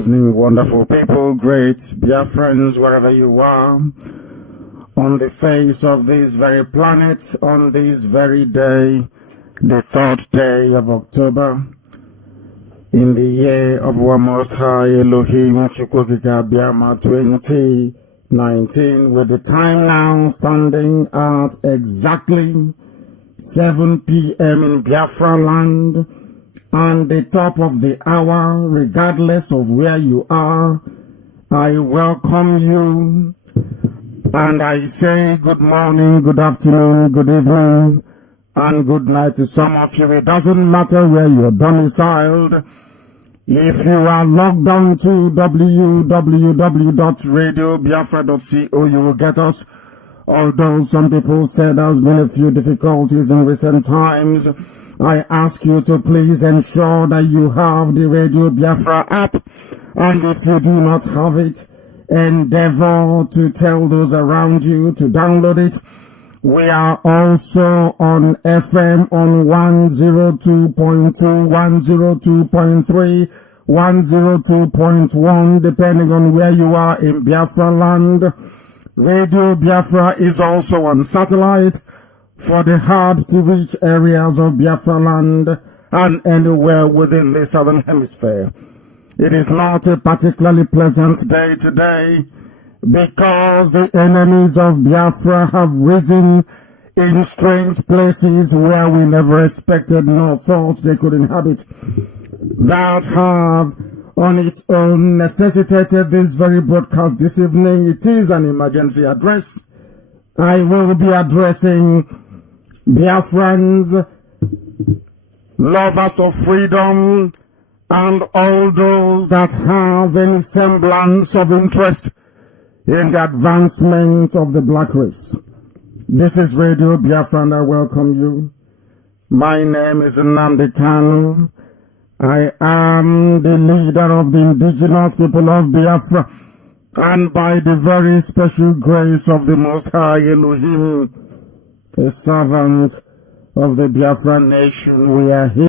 evening, wonderful people, great Biafrans, wherever you are, on the face of this very planet, on this very day, the 3rd day of October, in the year of our Most High Elohim Chukwukika Biama 2019, with the time now standing at exactly 7 p.m. in Biafra land, and the top of the hour, regardless of where you are. I welcome you, and I say good morning, good afternoon, good evening, and good night to some of you. It doesn't matter where you're domiciled. If you are logged on to www.radiobiafra.co, you will get us. Although some people said there's been a few difficulties in recent times, I ask you to please ensure that you have the Radio Biafra app. And if you do not have it, endeavor to tell those around you to download it. We are also on FM on 102.2, 102.3, 102.1, depending on where you are in Biafra land. Radio Biafra is also on satellite for the hard-to-reach areas of Biafra land and anywhere within the Southern Hemisphere. It is not a particularly pleasant day today because the enemies of Biafra have risen in strange places where we never expected nor thought they could inhabit, that have on its own necessitated this very broadcast this evening. It is an emergency address. I will be addressing Biafrans, lovers of freedom, and all those that have any semblance of interest in the advancement of the black race. This is Radio Biafra, and I welcome you. My name is Nnamdi Kanu. I am the leader of the indigenous people of Biafra, and by the very special grace of the Most High Elohim, a servant of the Biafra nation, we are here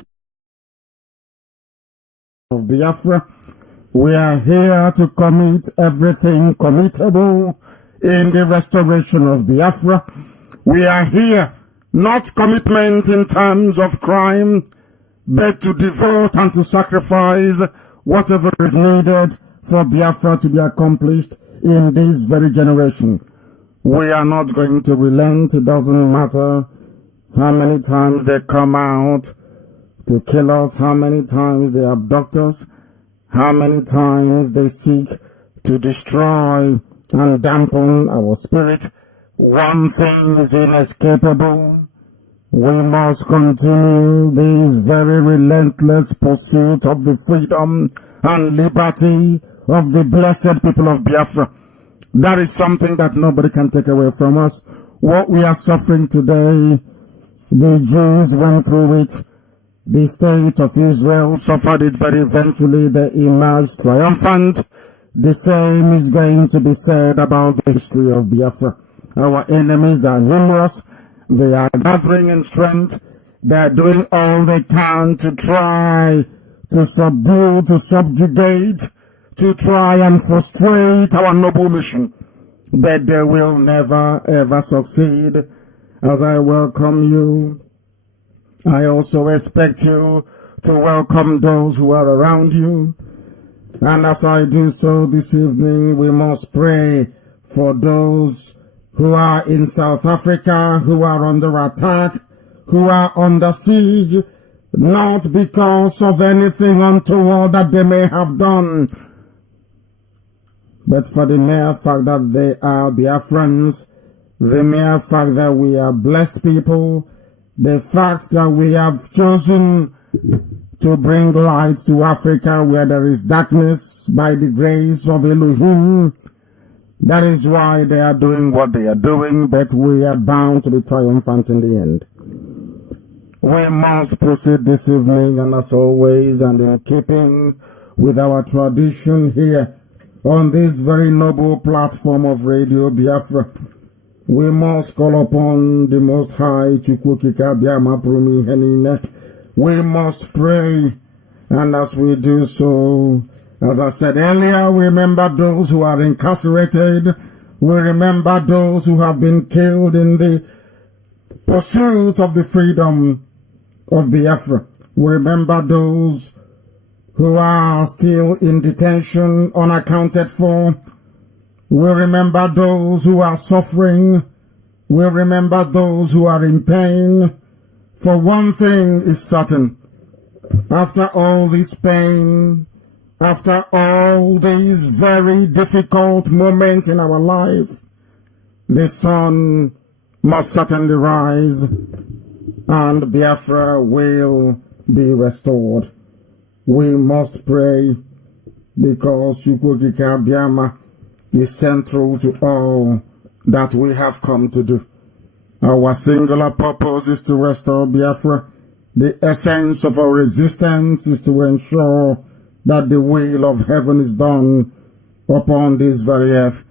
of Biafra. We are here to commit everything committable in the restoration of Biafra. We are here, not commitment in terms of crime, but to devote and to sacrifice whatever is needed for Biafra to be accomplished in this very generation. We are not going to relent. It doesn't matter how many times they come out to kill us, how many times they abduct us, how many times they seek to destroy and dampen our spirit. One thing is inescapable. We must continue this very relentless pursuit of the freedom and liberty of the blessed people of Biafra. That is something that nobody can take away from us. What we are suffering today, the Jews went through it. The state of Israel suffered it, but eventually they emerged triumphant. The same is going to be said about the history of Biafra. Our enemies are numerous. They are gathering in strength. They are doing all they can to try to subdue, to subjugate, to try and frustrate our noble mission. But they will never ever succeed. As I welcome you, I also expect you to welcome those who are around you. And as I do so this evening, we must pray for those who are in South Africa, who are under attack, who are under siege, not because of anything untoward that they may have done, but for the mere fact that they are Biafrans, the mere fact that we are blessed people, the fact that we have chosen to bring light to Africa where there is darkness by the grace of Elohim. That is why they are doing what they are doing, but we are bound to be triumphant in the end. We must proceed this evening, and as always, and in keeping with our tradition here on this very noble platform of Radio Biafra, we must call upon the Most High Chukwukika Biama Prumi Henine. We must pray, and as we do so, As I said earlier, we remember those who are incarcerated. We remember those who have been killed in the pursuit of the freedom of Biafra. We remember those who are still in detention, unaccounted for. We remember those who are suffering. We remember those who are in pain. For one thing is certain, after all this pain, after all these very difficult moments in our life, the sun must certainly rise and Biafra will be restored. We must pray because Chukwukika Biama is central to all that we have come to do. Our singular purpose is to restore Biafra. The essence of our resistance is to ensure that the will of heaven is done upon this very earth,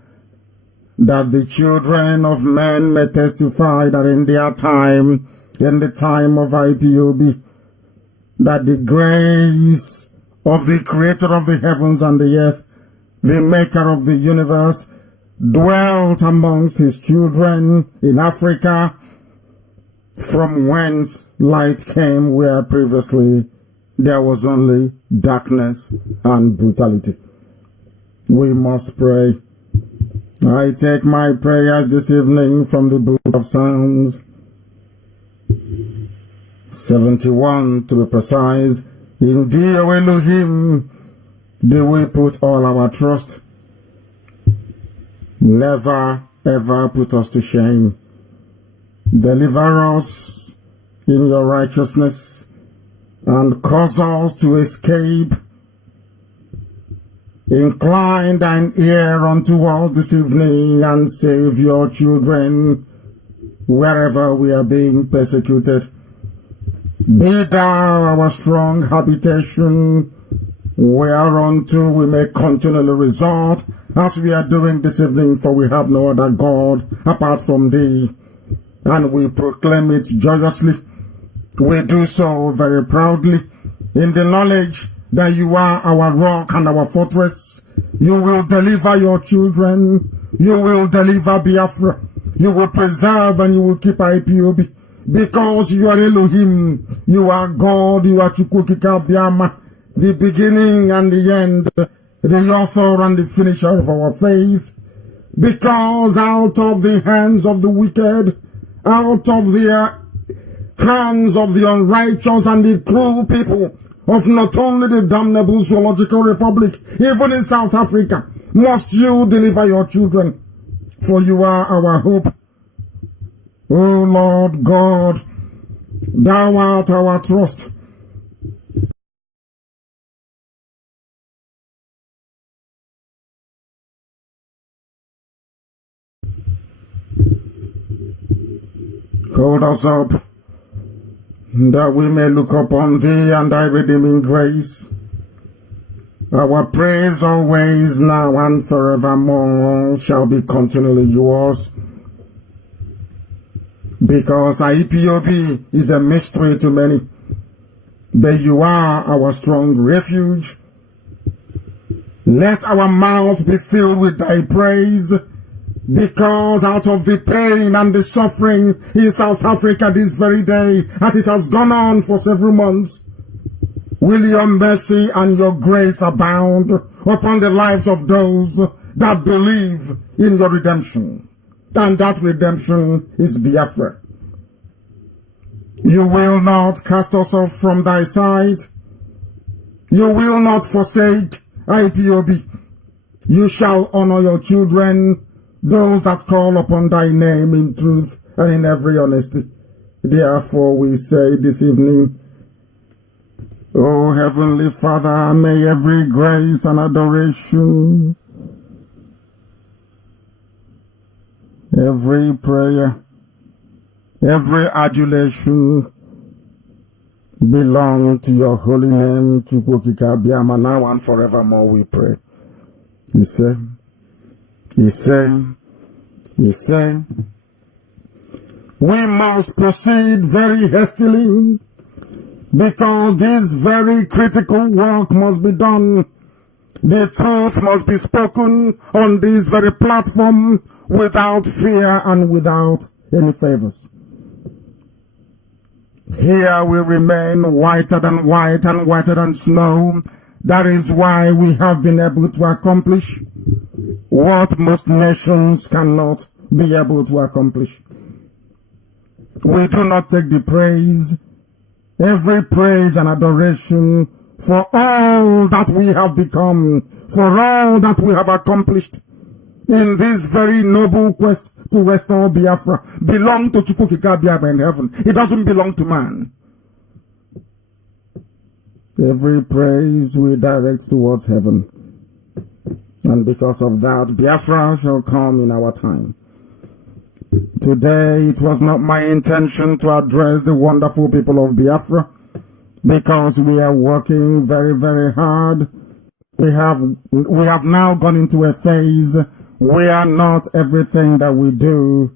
that the children of men may testify that in their time, in the time of IPOB, that the grace of the creator of the heavens and the earth, the maker of the universe, dwelt amongst his children in Africa, from whence light came where previously there was only darkness and brutality. We must pray. I take my prayers this evening from the book of Psalms 71 to be precise. In thee, O Elohim, do we put all our trust. Never ever put us to shame. Deliver us in your righteousness and cause us to escape. Incline thine ear unto us this evening and save your children wherever we are being persecuted. Be thou our strong habitation, whereunto we may continually resort, as we are doing this evening, for we have no other God apart from thee, and we proclaim it joyously. We do so very proudly, in the knowledge that you are our rock and our fortress. You will deliver your children. You will deliver Biafra. You will preserve and you will keep IPOB. Because you are Elohim. You are God. You are Chukwukika Biama, the beginning and the end, the author and the finisher of our faith. Because out of the hands of the wicked, out of the hands of the unrighteous and the cruel people of not only the damnable zoological republic, even in South Africa, must you deliver your children, for you are our hope. O Lord God, thou art our trust. Hold us up, that we may look upon thee and thy redeeming grace. Our praise always, now and forevermore, shall be continually yours. Because IPOB is a mystery to many, but you are our strong refuge. Let our mouth be filled with thy praise, because out of the pain and the suffering in South Africa this very day, as it has gone on for several months, will your mercy and your grace abound upon the lives of those that believe in your redemption. And that redemption is Biafra. You will not cast us off from thy side. You will not forsake IPOB. You shall honor your children, those that call upon thy name in truth and in every honesty. Therefore we say this evening, O Heavenly Father, may every grace and adoration, every prayer, every adulation belong to your holy name, Chukwukika Biama, now and forevermore we pray. He said, we must proceed very hastily, because this very critical work must be done The truth must be spoken on this very platform without fear and without any favors. Here we remain whiter than white and whiter than snow. That is why we have been able to accomplish what most nations cannot be able to accomplish. We do not take the praise, every praise and adoration for all that we have become, for all that we have accomplished in this very noble quest to restore Biafra belong to Chukwukika Biafra in heaven. It doesn't belong to man. Every praise we direct towards heaven. And because of that, Biafra shall come in our time. Today, it was not my intention to address the wonderful people of Biafra, because we are working very, very hard. We have now gone into a phase where not everything that we do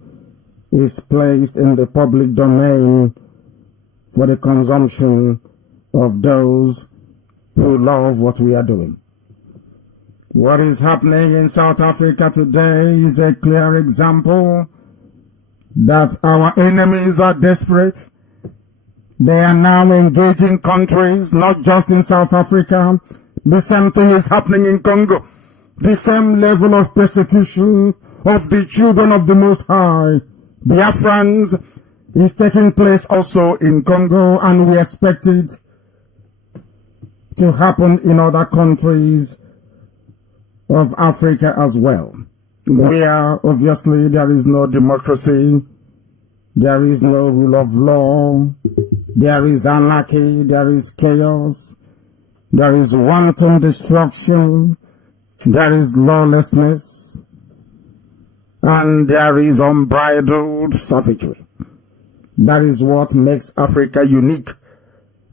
is placed in the public domain for the consumption of those who love what we are doing. What is happening in South Africa today is a clear example that our enemies are desperate. They are now engaging countries, not just in South Africa. The same thing is happening in Congo. The same level of persecution of the children of the Most High, Biafrans, is taking place also in Congo, and we expect it to happen in other countries of Africa as well. Where obviously there is no democracy, there is no rule of law, there is anarchy, there is chaos, there is wanton destruction, there is lawlessness, and there is unbridled savagery. That is what makes Africa unique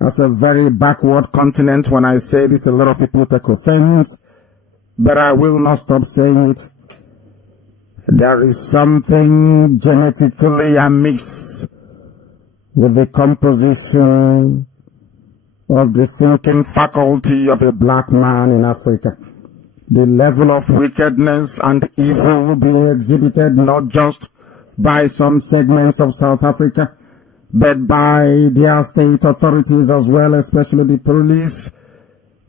as a very backward continent. When I say this, a lot of people take offense, but I will not stop saying it. There is something genetically amiss with the composition of the thinking faculty of a black man in Africa. The level of wickedness and evil being exhibited not just by some segments of South Africa, but by their state authorities as well, especially the police,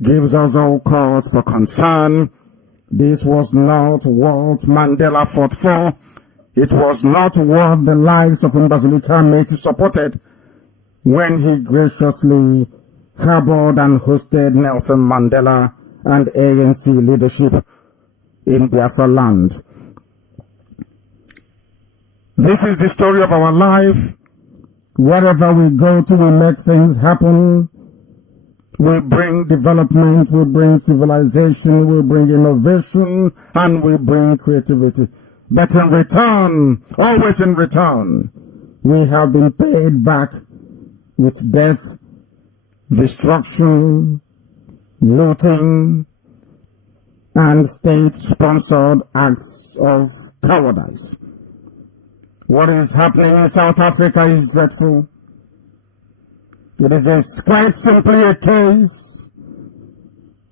gives us all cause for concern. This was not what Mandela fought for. It was not what the likes of Mbazulika Meti supported when he graciously harbored and hosted Nelson Mandela and ANC leadership in Biafra land. This is the story of our life. Wherever we go to, we make things happen. We bring development, we bring civilization, we bring innovation, and we bring creativity. But in return, always in return, we have been paid back with death, destruction, looting, and state-sponsored acts of cowardice. What is happening in South Africa is dreadful. It is quite simply a case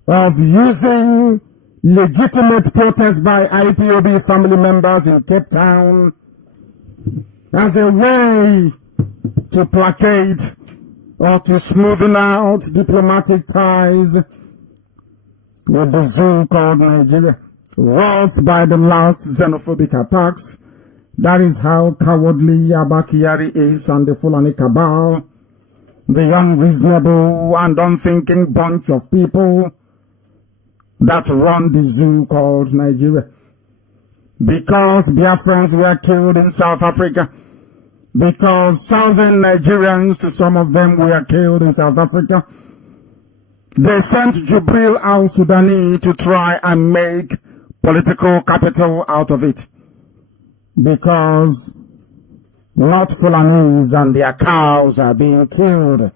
of using legitimate protest by IPOB family members in Cape Town as a way to placate or to smoothen out diplomatic ties with the zoo called Nigeria, wrought by the last xenophobic attacks. That is how cowardly Abakari is and the Fulani cabal, the unreasonable and unthinking bunch of people that run the zoo called Nigeria. Because Biafrans were killed in South Africa, because southern Nigerians, to some of them, were killed in South Africa, they sent Jubril al-Sudani to try and make political capital out of it. Because not Fulanis and their cows are being killed.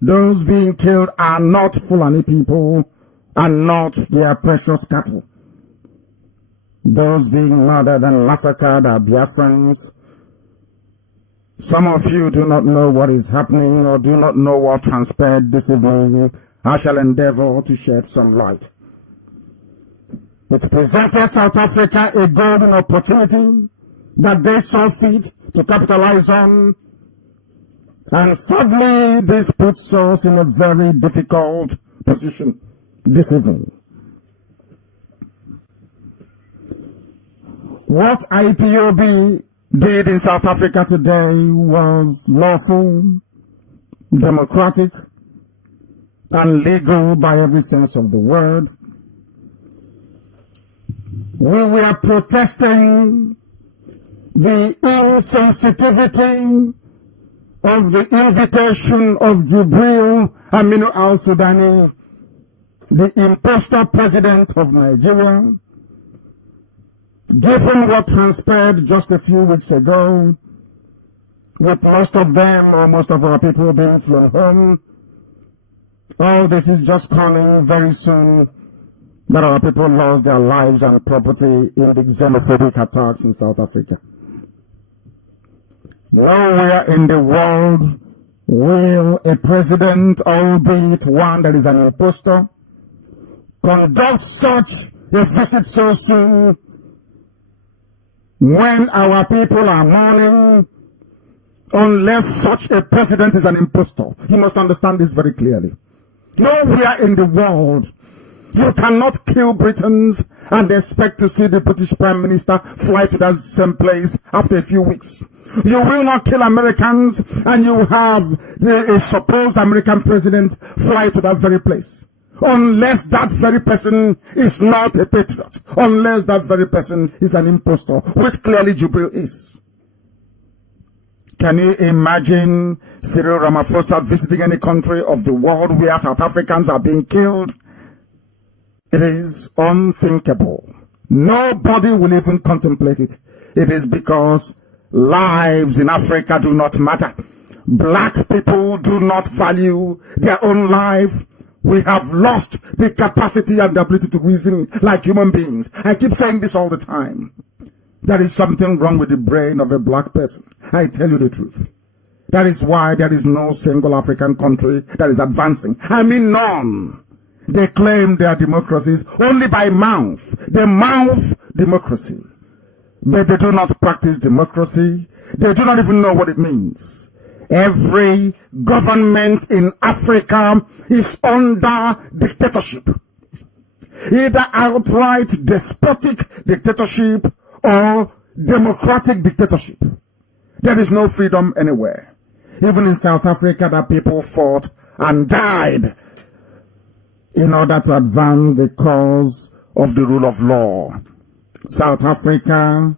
Those being killed are not Fulani people and not their precious cattle. Those being murdered and massacred are Biafrans. Some of you do not know what is happening or do not know what transpired this evening. I shall endeavor to shed some light. It presented South Africa a golden opportunity that they saw fit to capitalize on. And sadly, this puts us in a very difficult position this evening. What IPOB did in South Africa today was lawful, democratic, and legal by every sense of the word. We were protesting the insensitivity of the invitation of Jibril Aminu al-Sudani, the imposter president of Nigeria. Given what transpired just a few weeks ago, with most of them or most of our people being flown home, all this is just coming very soon that our people lost their lives and property in the xenophobic attacks in South Africa. Nowhere in the world will a president, albeit one that is an impostor, conduct such a visit so soon when our people are mourning, unless such a president is an impostor. You must understand this very clearly. Nowhere in the world you cannot kill Britons and expect to see the British Prime Minister fly to that same place after a few weeks. You will not kill Americans and you have a supposed American president fly to that very place. Unless that very person is not a patriot. Unless that very person is an impostor, which clearly Jubril is. Can you imagine Cyril Ramaphosa visiting any country of the world where South Africans are being killed? It is unthinkable. Nobody will even contemplate it. It is because lives in Africa do not matter. Black people do not value their own life. We have lost the capacity and the ability to reason like human beings. I keep saying this all the time. There is something wrong with the brain of a black person. I tell you the truth. That is why there is no single African country that is advancing. I mean none. They claim their democracies only by mouth. They mouth democracy. But they do not practice democracy. They do not even know what it means. Every government in Africa is under dictatorship. Either outright despotic dictatorship or democratic dictatorship. There is no freedom anywhere. Even in South Africa, that people fought and died in order to advance the cause of the rule of law. South Africa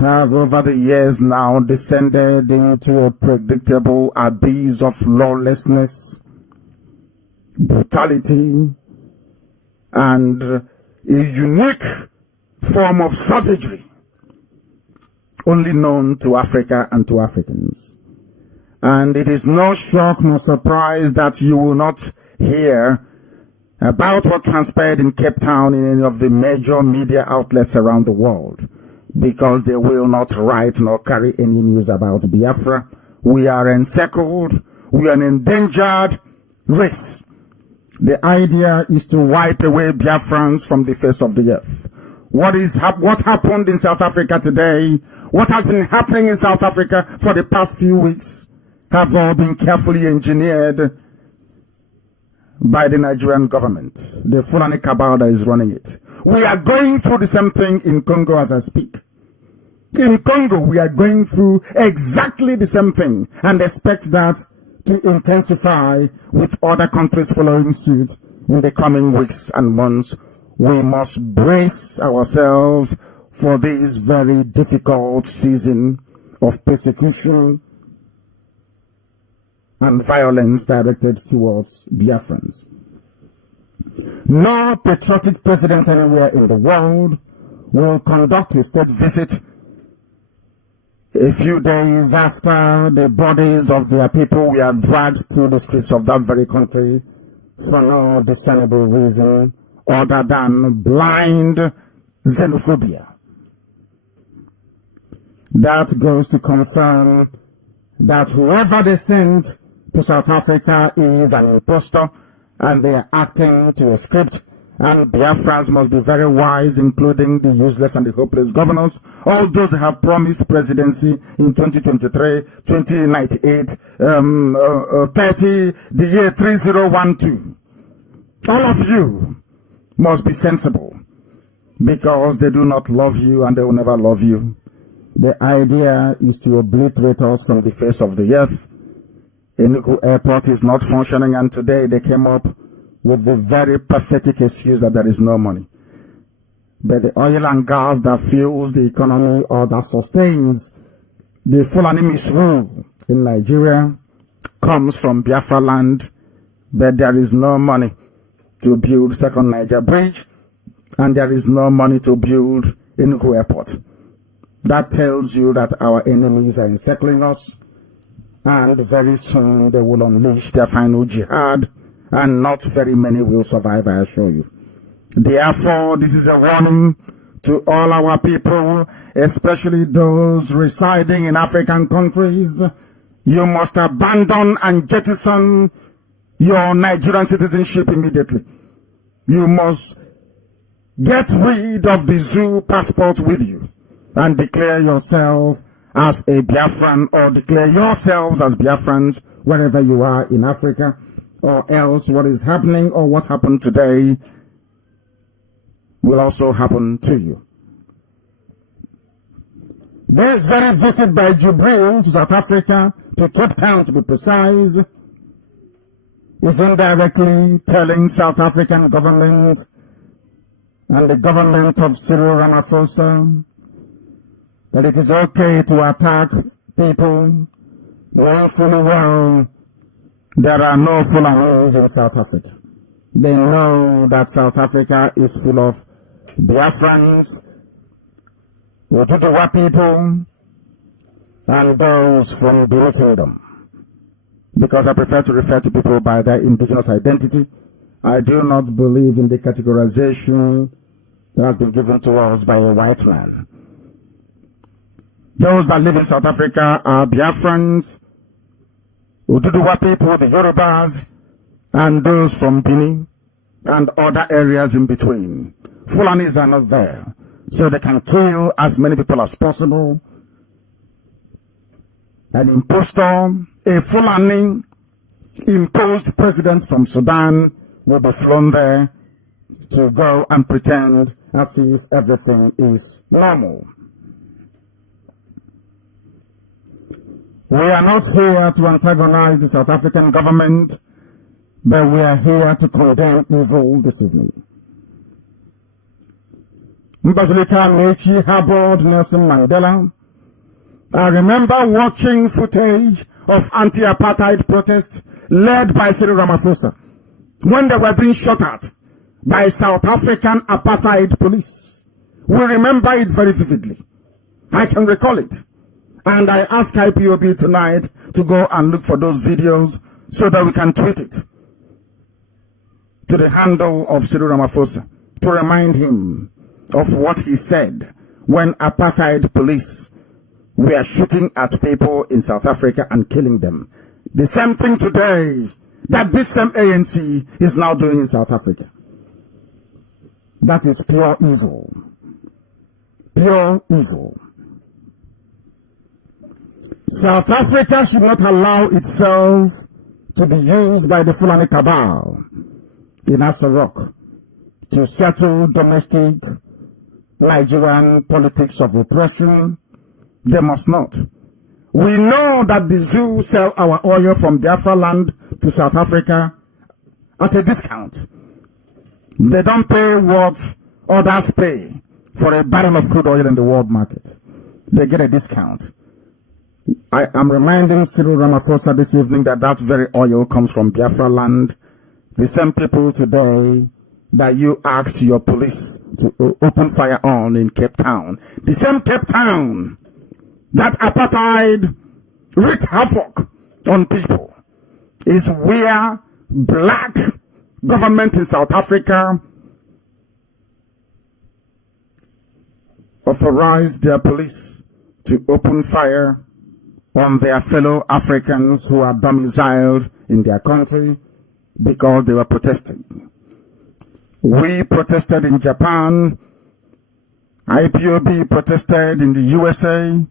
have over the years now descended into a predictable abyss of lawlessness, brutality, and a unique form of savagery only known to Africa and to Africans. And it is no shock nor surprise that you will not hear about what transpired in Cape Town in any of the major media outlets around the world, because they will not write nor carry any news about Biafra. We are encircled. We are an endangered race. The idea is to wipe away Biafrans from the face of the earth. What happened in South Africa today, what has been happening in South Africa for the past few weeks, have all been carefully engineered by the Nigerian government, the Fulani cabal that is running it. We are going through the same thing in Congo as I speak. In Congo, we are going through exactly the same thing and expect that to intensify with other countries following suit in the coming weeks and months. We must brace ourselves for this very difficult season of persecution and violence directed towards Biafrans. No patriotic president anywhere in the world will conduct a state visit a few days after the bodies of their people were dragged through the streets of that very country for no discernible reason other than blind xenophobia. That goes to confirm that whoever they sent to South Africa is an impostor, and they are acting to a script And Biafrans must be very wise, including the useless and the hopeless governors, all those who have promised presidency in 2023, 2098, 30, the year 3012. All of you must be sensible, because they do not love you and they will never love you. The idea is to obliterate us from the face of the earth. Enugu Airport is not functioning, and today they came up with the very pathetic excuse that there is no money. But the oil and gas that fuels the economy or that sustains the Fulani misrule in Nigeria comes from Biafra land, but there is no money to build Second Niger Bridge, and there is no money to build Enugu Airport. That tells you that our enemies are encircling us, and very soon they will unleash their final jihad, and not very many will survive, I assure you. Therefore, this is a warning to all our people, especially those residing in African countries. You must abandon and jettison your Nigerian citizenship immediately. You must get rid of the zoo passport with you and declare yourself as a Biafran, or declare yourselves as Biafrans wherever you are in Africa, or else what is happening or what happened today will also happen to you. This very visit by Jubril to South Africa, to Cape Town to be precise, is indirectly telling South African government and the government of Cyril Ramaphosa that it is okay to attack people, knowing fully well there are no Fulanis in South Africa. They know that South Africa is full of Biafrans, Ututuwa people, and those from the Kingdom. Because I prefer to refer to people by their indigenous identity. I do not believe in the categorization that has been given to us by a white man. Those that live in South Africa are Biafrans, Ududuwa people, the Yorubas, and those from Benin and other areas in between. Fulanis are not there, so they can kill as many people as possible. An impostor, a Fulani imposed president from Sudan will be flown there to go and pretend as if everything is normal. We are not here to antagonize the South African government, but we are here to condemn evil this evening. Mbazilika Mechi harbored Nelson Mandela. I remember watching footage of anti-apartheid protests led by Cyril Ramaphosa when they were being shot at by South African apartheid police. We remember it very vividly. I can recall it. And I ask IPOB tonight to go and look for those videos so that we can tweet it to the handle of Cyril Ramaphosa to remind him of what he said when apartheid police were shooting at people in South Africa and killing them. The same thing today that this same ANC is now doing in South Africa. That is pure evil. Pure evil. South Africa should not allow itself to be used by the Fulani cabal in Asarok to settle domestic Nigerian politics of oppression. They must not. We know that the zoo sell our oil from Biafra land to South Africa at a discount. They don't pay what others pay for a barrel of crude oil in the world market. They get a discount. I am reminding Cyril Ramaphosa this evening that that very oil comes from Biafra land. The same people today that you asked your police to open fire on in Cape Town. The same Cape Town that apartheid wreaked havoc on people is where black government in South Africa authorized their police to open fire on their fellow Africans who are domiciled in their country because they were protesting. We protested in Japan. IPOB protested in the USA.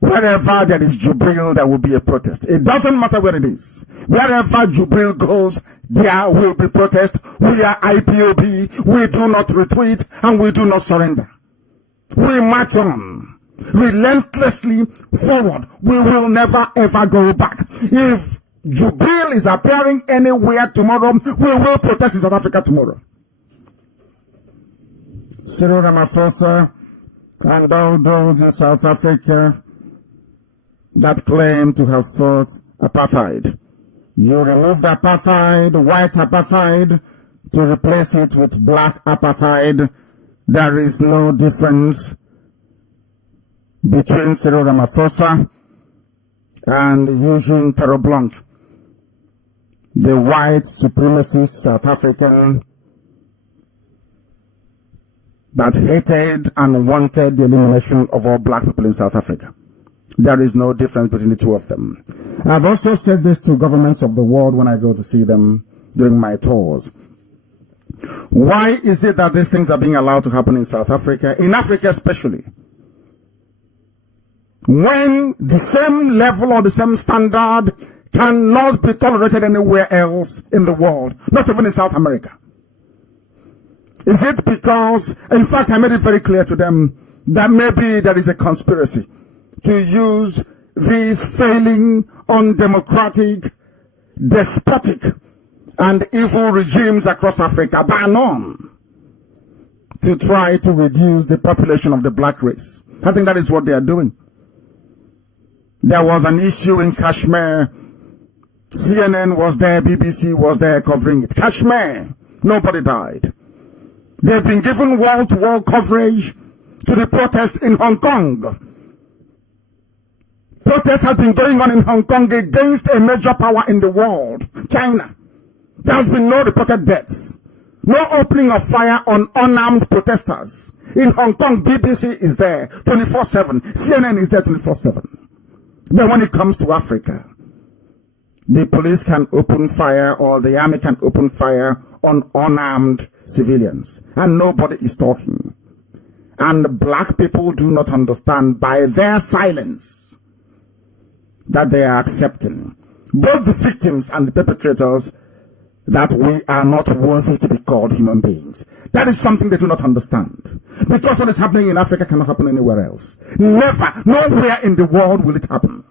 Wherever there is Jubril, there will be a protest. It doesn't matter where it is. Wherever Jubril goes, there will be protest. We are IPOB. We do not retreat and we do not surrender. We march on relentlessly forward. We will never ever go back. If Jubril is appearing anywhere tomorrow, we will protest in South Africa tomorrow. Cyril Ramaphosa and all those in South Africa that claim to have fought apartheid. You removed apartheid, white apartheid, to replace it with black apartheid. There is no difference between Cyril Ramaphosa and Eugene Terreblanc, the white supremacist South African that hated and wanted the elimination of all black people in South Africa. There is no difference between the two of them. I've also said this to governments of the world when I go to see them during my tours. Why is it that these things are being allowed to happen in South Africa, in Africa especially, when the same level or the same standard cannot be tolerated anywhere else in the world, not even in South America? Is it because, in fact, I made it very clear to them that maybe there is a conspiracy to use these failing, undemocratic, despotic, and evil regimes across Africa, bar none, to try to reduce the population of the black race. I think that is what they are doing. There was an issue in Kashmir. CNN was there, BBC was there covering it. Kashmir, nobody died. They've been given wall-to-wall coverage to the protest in Hong Kong. Protests have been going on in Hong Kong against a major power in the world, China. There has been no reported deaths. No opening of fire on unarmed protesters. In Hong Kong, BBC is there 24/7. CNN is there 24/7. But when it comes to Africa, the police can open fire or the army can open fire on unarmed civilians. And nobody is talking. And black people do not understand by their silence that they are accepting, both the victims and the perpetrators, that we are not worthy to be called human beings. That is something they do not understand. Because what is happening in Africa cannot happen anywhere else. Never, nowhere in the world will it happen.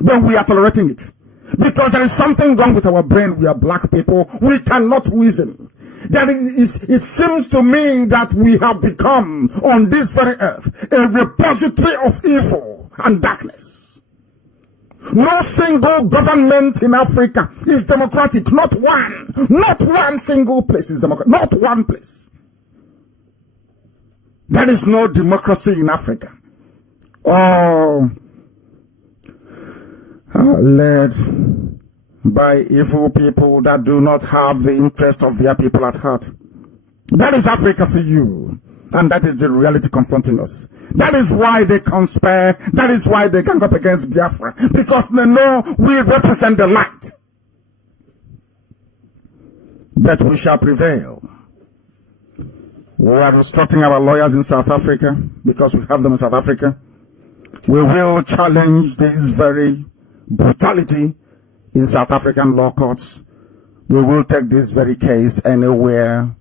But we are tolerating it. Because there is something wrong with our brain. We are black people. We cannot reason. It seems to me that we have become, on this very earth, a repository of evil and darkness. No single government in Africa is democratic. Not one. Not one single place is democratic. Not one place. There is no democracy in Africa. Led by evil people that do not have the interest of their people at heart. That is Africa for you. And that is the reality confronting us. That is why they conspire. That is why they gang up against Biafra. Because they know we represent the light. But we shall prevail. We are instructing our lawyers in South Africa, because we have them in South Africa. We will challenge this very brutality in South African law courts. We will take this very case anywhere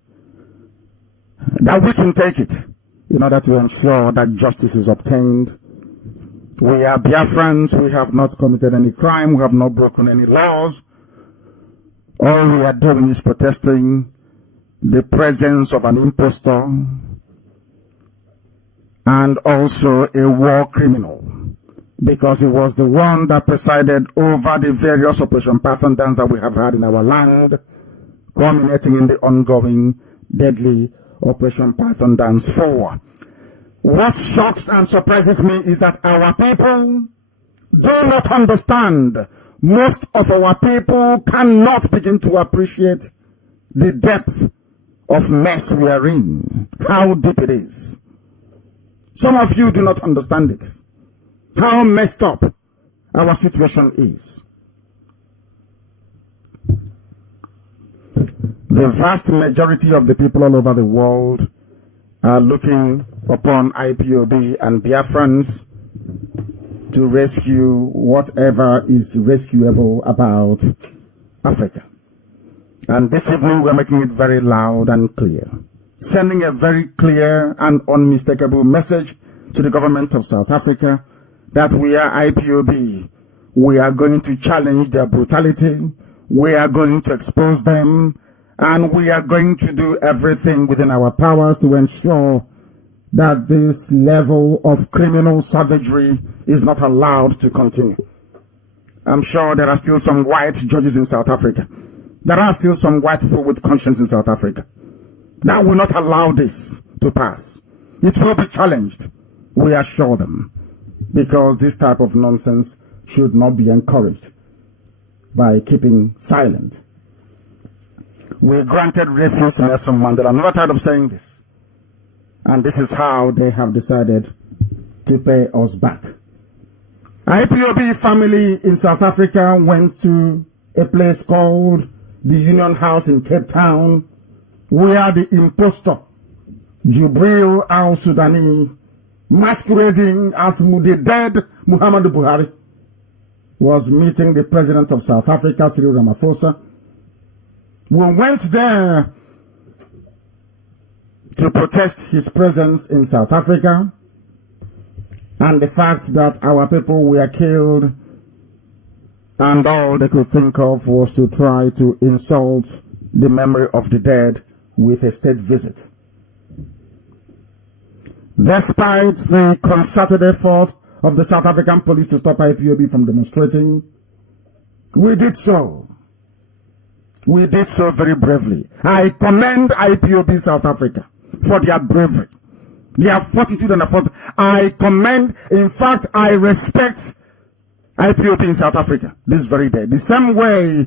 that we can take it, in order to ensure that justice is obtained. We are Biafrans. We have not committed any crime. We have not broken any laws. All we are doing is protesting the presence of an impostor and also a war criminal, because he was the one that presided over the various Operation Python dance that we have had in our land, culminating in the ongoing deadly Operation Python Dance 4. What shocks and surprises me is that our people do not understand. Most of our people cannot begin to appreciate the depth of mess we are in, how deep it is. Some of you do not understand it, how messed up our situation is. The vast majority of the people all over the world are looking upon IPOB and Biafrans to rescue whatever is rescuable about Africa. And this evening we're making it very loud and clear, sending a very clear and unmistakable message to the government of South Africa that we are IPOB. We are going to challenge their brutality. We are going to expose them. And we are going to do everything within our powers to ensure that this level of criminal savagery is not allowed to continue. I'm sure there are still some white judges in South Africa. There are still some white people with conscience in South Africa that will not allow this to pass. It will be challenged. We assure them, because this type of nonsense should not be encouraged by keeping silent. We granted refuge to Nelson Mandela. I'm never tired of saying this. And this is how they have decided to pay us back. IPOB family in South Africa went to a place called the Union House in Cape Town, where the impostor, Jubril al-Sudani, masquerading as the dead Muhammadu Buhari, was meeting the president of South Africa, Cyril Ramaphosa. We went there to protest his presence in South Africa and the fact that our people were killed, and all they could think of was to try to insult the memory of the dead with a state visit. Despite the concerted effort of the South African police to stop IPOB from demonstrating, we did so. We did so very bravely. I commend IPOB South Africa for their bravery, their fortitude and effort. I commend, in fact, I respect IPOB in South Africa this very day. The same way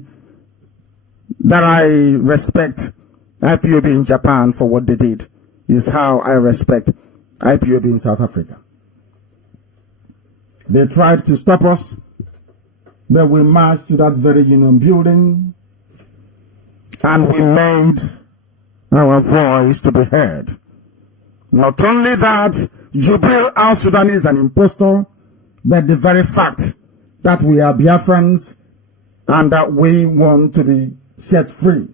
that I respect IPOB in Japan for what they did is how I respect IPOB in South Africa. They tried to stop us, but we marched to that very Union building and we made our voice to be heard. Not only that, Jubril al-Sudani is an impostor, but the very fact that we are Biafrans and that we want to be set free.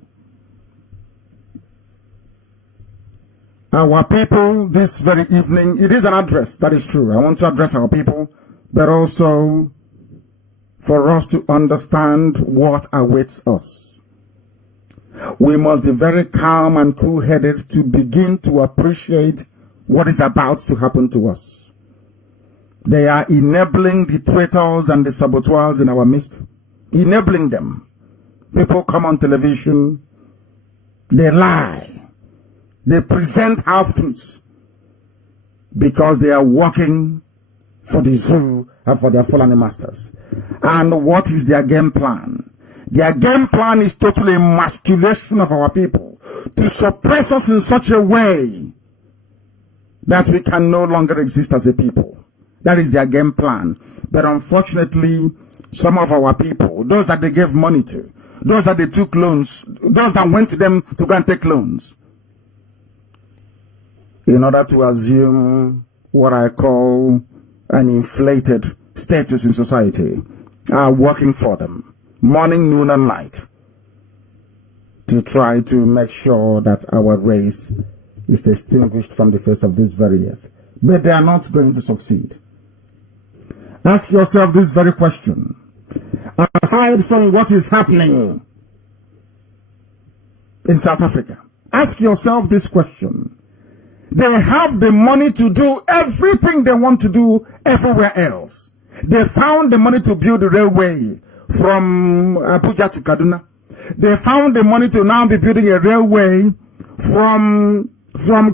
Our people this very evening, it is an address, that is true. I want to address our people, but also for us to understand what awaits us. We must be very calm and cool-headed to begin to appreciate what is about to happen to us. They are enabling the traitors and the saboteurs in our midst, enabling them. People come on television, they lie, they present half-truths because they are working for the zoo and for their fallen masters. And what is their game plan? Their game plan is total emasculation of our people, to suppress us in such a way that we can no longer exist as a people. That is their game plan. But unfortunately, some of our people, those that they gave money to, those that they took loans, those that went to them to go and take loans, in order to assume what I call an inflated status in society, are working for them, morning, noon, and night, to try to make sure that our race is extinguished from the face of this very earth. But they are not going to succeed. Ask yourself this very question. Aside from what is happening in South Africa, ask yourself this question. They have the money to do everything they want to do everywhere else. They found the money to build the railway from Abuja to Kaduna. They found the money to now be building a railway from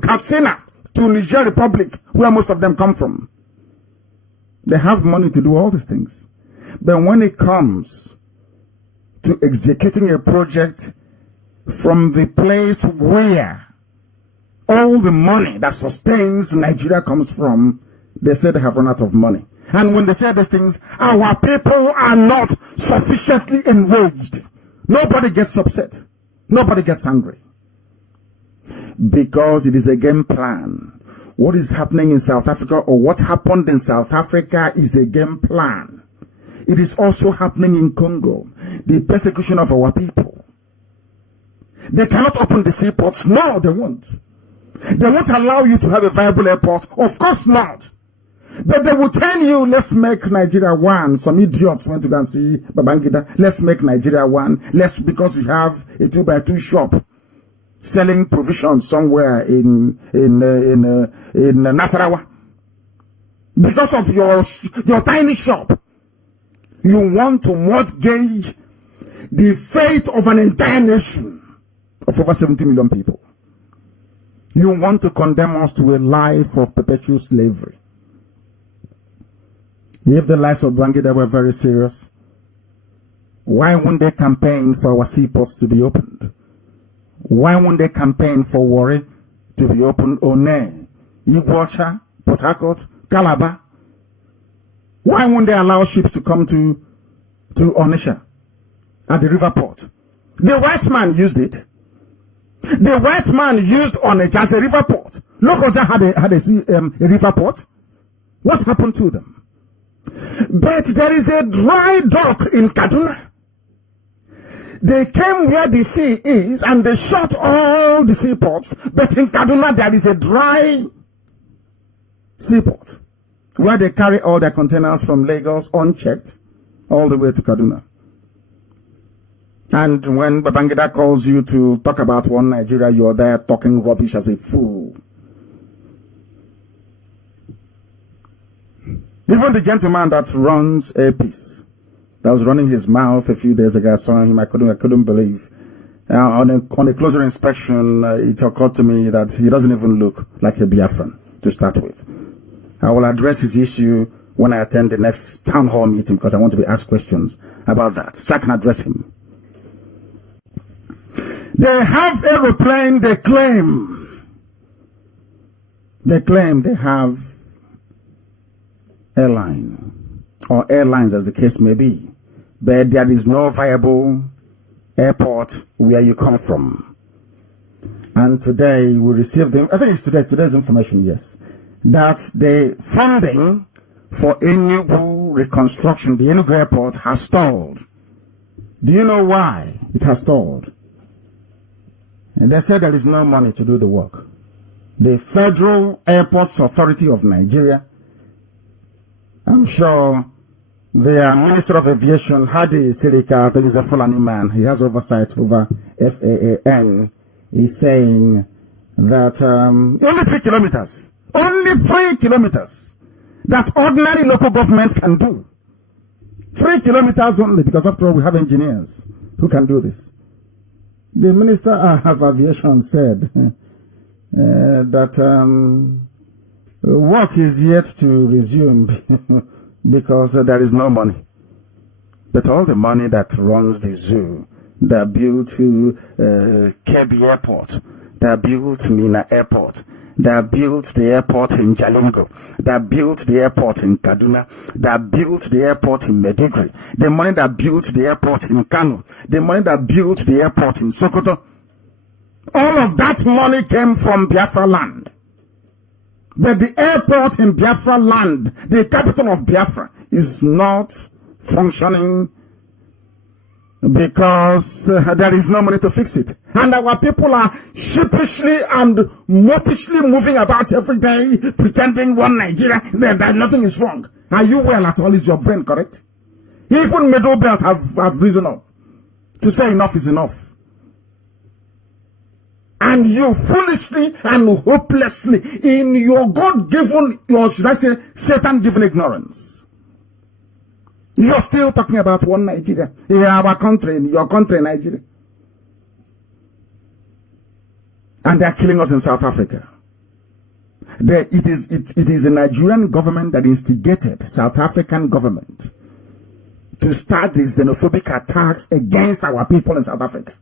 Katsina to Niger Republic, where most of them come from. They have money to do all these things. But when it comes to executing a project from the place where all the money that sustains Nigeria comes from, they say they have run out of money. And when they say these things, our people are not sufficiently enraged. Nobody gets upset. Nobody gets angry. Because it is a game plan. What is happening in South Africa, or what happened in South Africa, is a game plan. It is also happening in Congo. The persecution of our people. They cannot open the seaports. No, they won't. They won't allow you to have a viable airport. Of course not. But they will tell you, let's make Nigeria one. Some idiots went to go and see Babangida. Let's make Nigeria one. Because you have a 2x2 shop selling provisions somewhere in Nasarawa. Because of your tiny shop, you want to mortgage the fate of an entire nation of over 70 million people. You want to condemn us to a life of perpetual slavery. If the lives of Babangida were very serious, why wouldn't they campaign for our seaports to be opened? Why won't they campaign for Warri to be opened? One, Iguacha, Port Harcourt, Calabar. Why won't they allow ships to come to Onitsha at the river port? The white man used it. The white man used Onitsha as a river port. Lokoja had a river port. What happened to them? But there is a dry dock in Kaduna. They came where the sea is and they shut all the seaports. But in Kaduna there is a dry seaport where they carry all their containers from Lagos unchecked all the way to Kaduna. And when Babangida calls you to talk about one Nigeria, you're there talking rubbish as a fool. Even the gentleman that runs Airpeace, that was running his mouth a few days ago, I saw him, I couldn't believe. On a closer inspection, it occurred to me that he doesn't even look like a Biafran to start with. I will address his issue when I attend the next town hall meeting, because I want to be asked questions about that, so I can address him. They have aeroplane, they claim they have airline, or airlines as the case may be, but there is no viable airport where you come from. And today we received them, I think it's today's information, yes, that the funding for Enugu reconstruction, the Enugu airport, has stalled. Do you know why it has stalled? And they said there is no money to do the work. The Federal Airports Authority of Nigeria, I'm sure their Minister of Aviation, Hadi Sirika, I think he's a Fulani man, he has oversight over FAAN, is saying that only 3 kilometers, that ordinary local governments can do. 3 kilometers only, because after all we have engineers who can do this. The Minister of Aviation said that work is yet to resume because there is no money. But all the money that runs the zoo, that built Kebbi Airport, that built Mina Airport, that built the airport in Jalingo, that built the airport in Kaduna, that built the airport in Maiduguri, the money that built the airport in Kanu, the money that built the airport in Sokoto, all of that money came from Biafra land. But the airport in Biafra land, the capital of Biafra, is not functioning because there is no money to fix it. And our people are sheepishly and mopishly moving about every day, pretending one Nigeria, that nothing is wrong. Are you well at all? Is your brain correct? Even middle belt have risen up to say enough is enough. And you foolishly and hopelessly, in your God-given, or should I say, Satan-given ignorance, you're still talking about one Nigeria. In our country, in your country, Nigeria. And they're killing us in South Africa. It is the Nigerian government that instigated South African government to start these xenophobic attacks against our people in South Africa.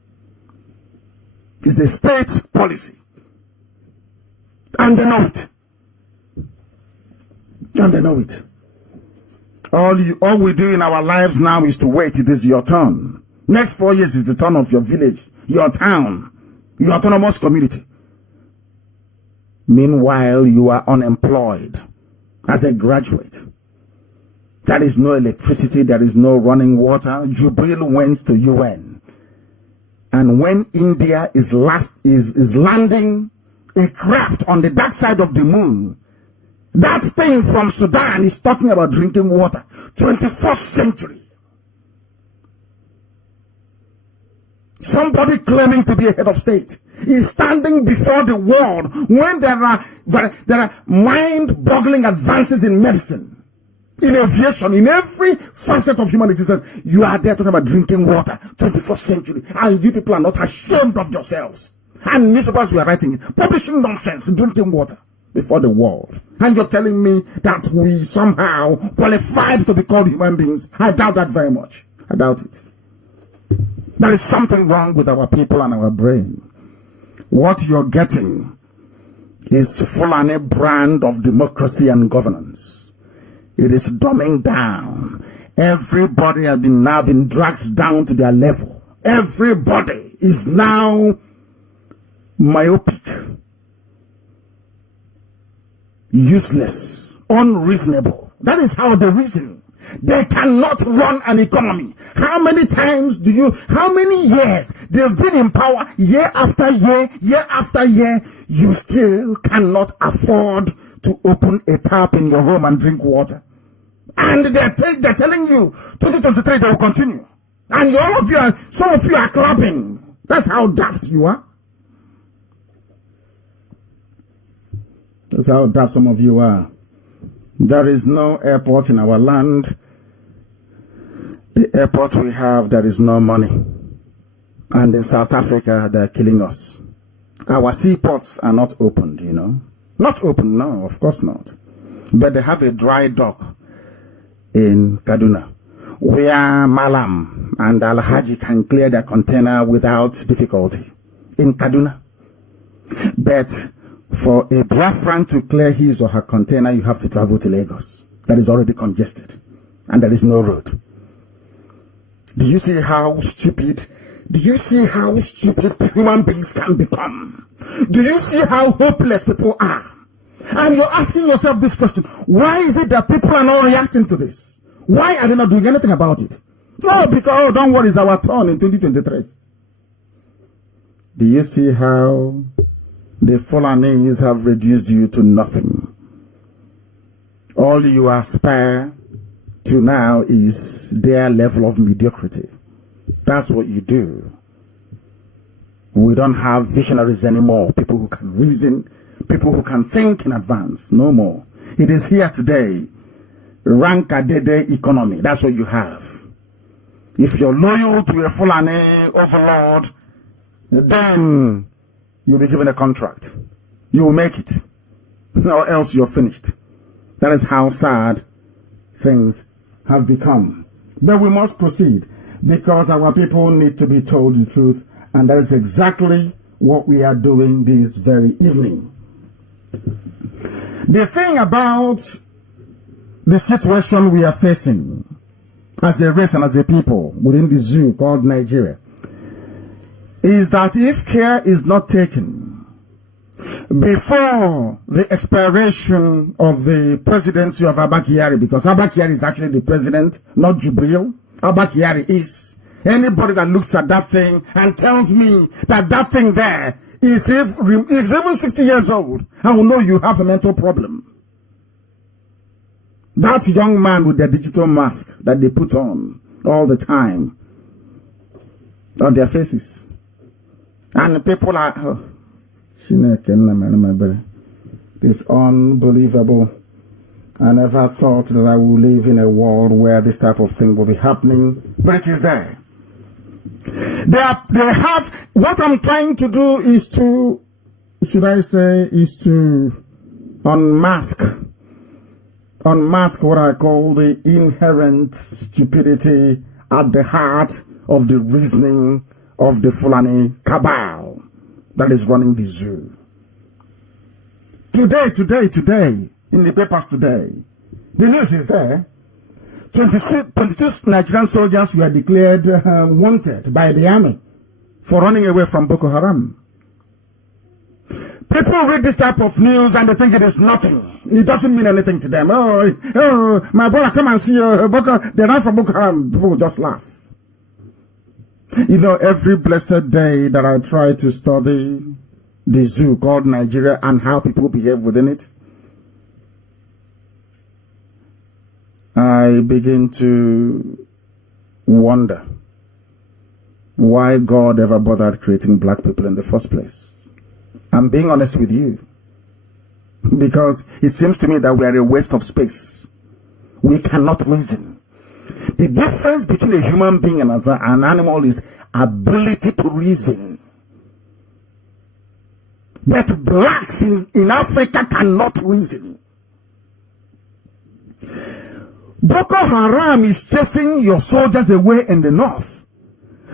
It's a state policy. And they know it. And they know it. All we do in our lives now is to wait. It is your turn. Next 4 years is the turn of your village, your town, your autonomous community. Meanwhile, you are unemployed as a graduate. There is no electricity, there is no running water. Jubril went to UN. And when India is landing a craft on the dark side of the moon, that thing from Sudan is talking about drinking water. 21st century. Somebody claiming to be a head of state is standing before the world when there are mind-boggling advances in medicine, in aviation, in every facet of humanity. Says you are there talking about drinking water, 21st century, and you people are not ashamed of yourselves. And newspapers were writing, publishing nonsense, drinking water before the world. And you're telling me that we somehow qualified to be called human beings? I doubt that very much. I doubt it. There is something wrong with our people and our brain. What you're getting is Fulani brand of democracy and governance. It is dumbing down. Everybody has now been dragged down to their level. Everybody is now myopic, useless, unreasonable. That is how they reason. They cannot run an economy. How many years they've been in power, year after year, year after year, you still cannot afford to open a tap in your home and drink water. And they're telling you 2023 they will continue. And some of you are clapping. That's how daft you are. That's how daft some of you are. There is no airport in our land. The airport we have, there is no money. And in South Africa, they're killing us. Our seaports are not opened, you know. Not open, no, of course not. But they have a dry dock in Kaduna, where Malam and Al-Haji can clear their container without difficulty. In Kaduna. But for a Biafran to clear his or her container, you have to travel to Lagos. That is already congested. And there is no road. Do you see how stupid human beings can become? Do you see how hopeless people are? And you're asking yourself this question. Why is it that people are not reacting to this? Why are they not doing anything about it? Oh, because, don't worry, it's our turn in 2023. Do you see how the Fulanis have reduced you to nothing? All you aspire to now is their level of mediocrity. That's what you do. We don't have visionaries anymore. People who can reason, people who can think in advance. No more. It is here today. Rank-a-dede economy. That's what you have. If you're loyal to a Fulani overlord, then you'll be given a contract. You will make it. Or else you're finished. That is how sad things have become. But we must proceed because our people need to be told the truth, and that is exactly what we are doing this very evening. The thing about the situation we are facing as a race and as a people within the zoo called Nigeria is that if care is not taken before the expiration of the presidency of Abba Kyari, because Abba Kyari is actually the president, not Jubril. Abba Kyari is. Anybody that looks at that thing and tells me that that thing there is even 60 years old, I will know you have a mental problem. That young man with the digital mask that they put on all the time on their faces. And people are... It's unbelievable. I never thought that I would live in a world where this type of thing will be happening, but it is there. They have, what I'm trying to do is to, unmask what I call the inherent stupidity at the heart of the reasoning of the Fulani cabal that is running the zoo. Today, in the papers today, the news is there. 22 Nigerian soldiers were declared wanted by the army for running away from Boko Haram. People read this type of news and they think it is nothing. It doesn't mean anything to them. Oh, my brother, come and see they ran from Boko Haram. People will just laugh. You know, every blessed day that I try to study the zoo called Nigeria and how people behave within it, I begin to wonder why God ever bothered creating black people in the first place. I'm being honest with you, because it seems to me that we are a waste of space. We cannot reason. The difference between a human being and an animal is ability to reason. But blacks in Africa cannot reason. Boko Haram is chasing your soldiers away in the north.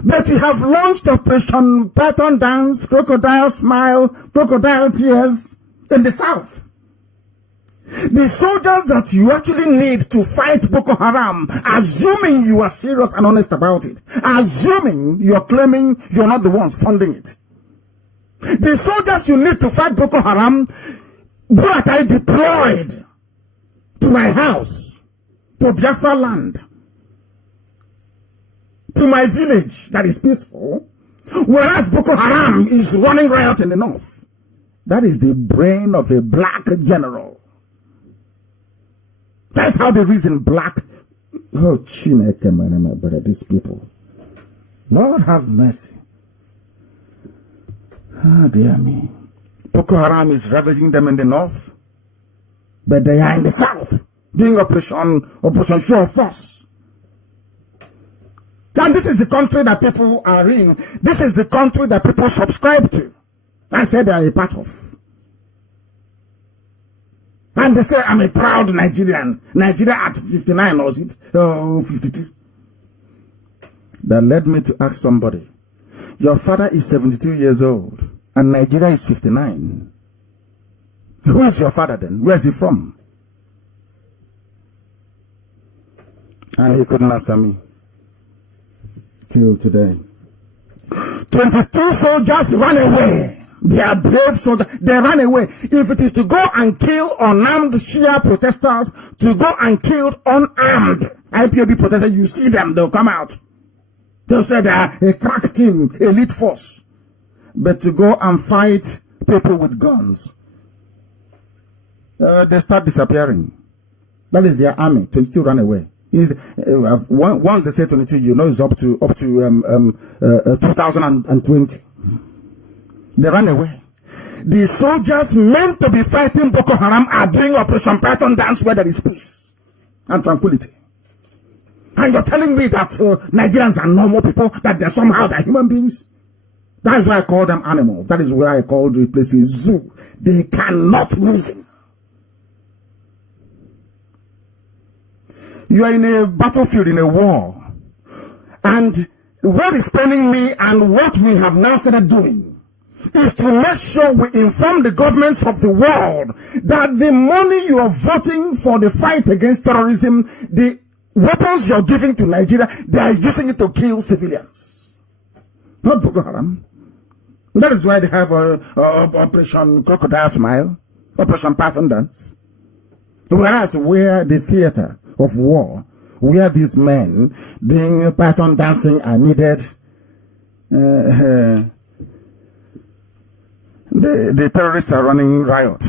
But you have launched Operation Python Dance, Crocodile Smile, Crocodile Tears in the south. The soldiers that you actually need to fight Boko Haram, assuming you are serious and honest about it, assuming you're claiming you're not the ones funding it. The soldiers you need to fight Boko Haram, that I deployed to my house, to Biafra land, to my village that is peaceful, whereas Boko Haram is running riot in the north. That is the brain of a black general. That's how they reason black. Oh, Chineke, my brother, these people. Lord have mercy. Ah, dear me. Boko Haram is ravaging them in the north, but they are in the south doing Operation Show of Force. And this is the country that people are in. This is the country that people subscribe to and say they are a part of. And they say, I'm a proud Nigerian. Nigeria at 59, was it? Oh, 52. That led me to ask somebody, your father is 72 years old and Nigeria is 59. Who is your father then? Where is he from? And he couldn't answer me. Till today. 22 soldiers ran away. They are brave soldiers. They ran away. If it is to go and kill unarmed Shia protesters, to go and kill unarmed IPOB protesters, you see them, they'll come out. They'll say they are a crack team, elite force. But to go and fight people with guns, they start disappearing. That is their army. 22 ran away. Once they say 22, you know it's up to 2020. They ran away. The soldiers meant to be fighting Boko Haram are doing Operation Python Dance where there is peace and tranquility. And you're telling me that Nigerians are normal people, that they're somehow they're human beings? That is why I call them animals. That is why I call the place a zoo. They cannot reason. You are in a battlefield, in a war. And what is paining me and what we have now started doing is to make sure we inform the governments of the world that the money you are voting for the fight against terrorism, the weapons you're giving to Nigeria, they are using it to kill civilians. Not Boko Haram. That is why they have Operation Crocodile Smile, Operation Python Dance. Whereas where the theater of war, where these men doing Python dancing are needed, the terrorists are running riot.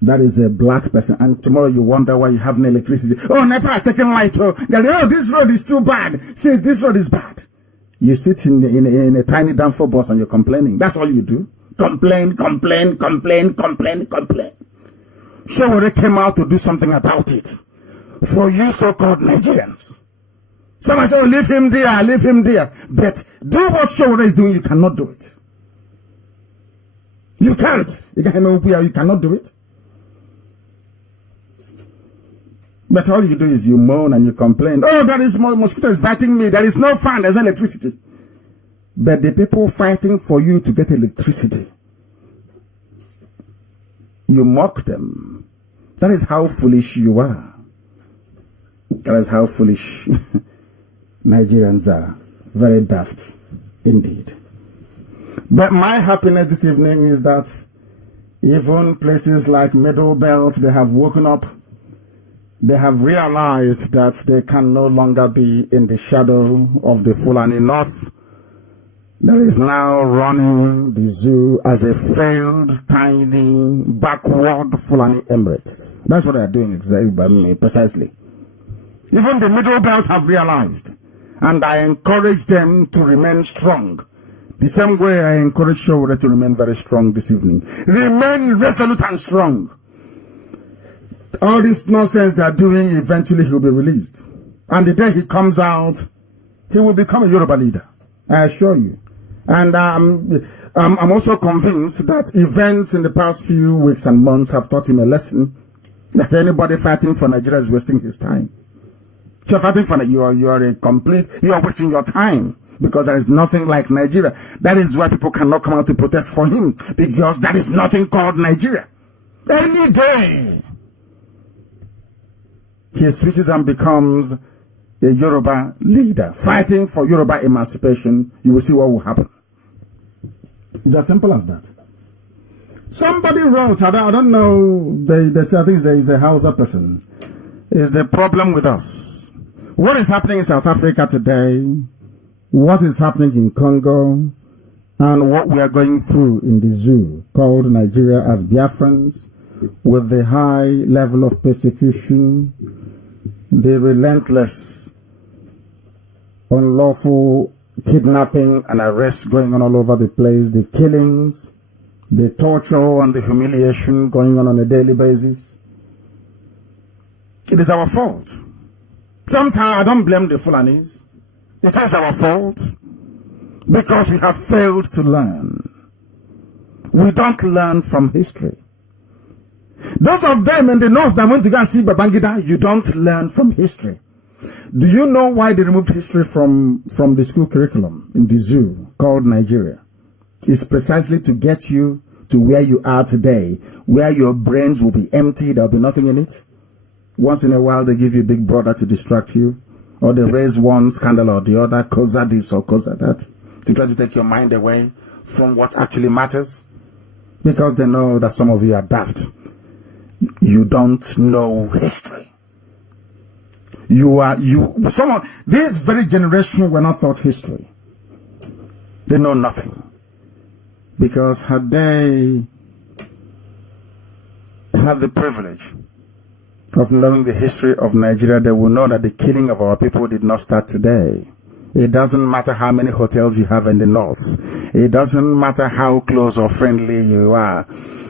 That is a black person. And tomorrow you wonder why you have no electricity. Oh, NEPA has taken light. Oh, this road is too bad. Since this road is bad. You sit in a tiny Danfo bus and you're complaining. That's all you do. Complain, complain, complain, complain, complain. Showore came out to do something about it. For you so-called Nigerians. Someone say, oh, leave him there, leave him there. But do what Showore is doing, you cannot do it. You can't. You cannot do it. But all you do is you moan and you complain. Oh, there is mosquito is biting me. There is no fan. There's no electricity. But the people fighting for you to get electricity, you mock them. That is how foolish you are. That is how foolish Nigerians are. very daft indeed. But my happiness this evening is that even places like Middle Belt, they have woken up. They have realized that they can no longer be in the shadow of the Fulani North. That is now running the zoo as a failed, tiny, backward Fulani emirate. That's what they are doing exactly, precisely. Even the Middle Belt have realized, and I encourage them to remain strong. The same way I encourage Showore to remain very strong this evening. Remain resolute and strong. All this nonsense they are doing, eventually he will be released. And the day he comes out, he will become a Yoruba leader. I assure you. And I'm also convinced that events in the past few weeks and months have taught him a lesson that anybody fighting for Nigeria is wasting his time. If you're fighting for Nigeria, you are wasting your time. Because there is nothing like Nigeria. That is why people cannot come out to protest for him. Because there is nothing called Nigeria. Any day he switches and becomes a Yoruba leader, fighting for Yoruba emancipation, you will see what will happen. It's as simple as that. Somebody wrote, I don't know, they say, I think it's a Hausa person, is the problem with us. What is happening in South Africa today, what is happening in Congo, and what we are going through in the zoo called Nigeria as Biafrans, with the high level of persecution, the relentless, unlawful kidnapping and arrests going on all over the place, the killings, the torture and the humiliation going on a daily basis. It is our fault. Sometimes I don't blame the Fulanis. It is our fault because we have failed to learn. We don't learn from history. Those of them in the north that went to go and see Babangida, you don't learn from history. Do you know why they removed history from the school curriculum in the zoo called Nigeria? It's precisely to get you to where you are today, where your brains will be empty, there will be nothing in it. Once in a while, they give you Big Brother to distract you, or they raise one scandal or the other, cause this or cause that, to try to take your mind away from what actually matters, because they know that some of you are daft. You don't know history. This very generation were not taught history. They know nothing. Because had they had the privilege of knowing the history of Nigeria, they will know that the killing of our people did not start today. It doesn't matter how many hotels you have in the north. It doesn't matter how close or friendly you are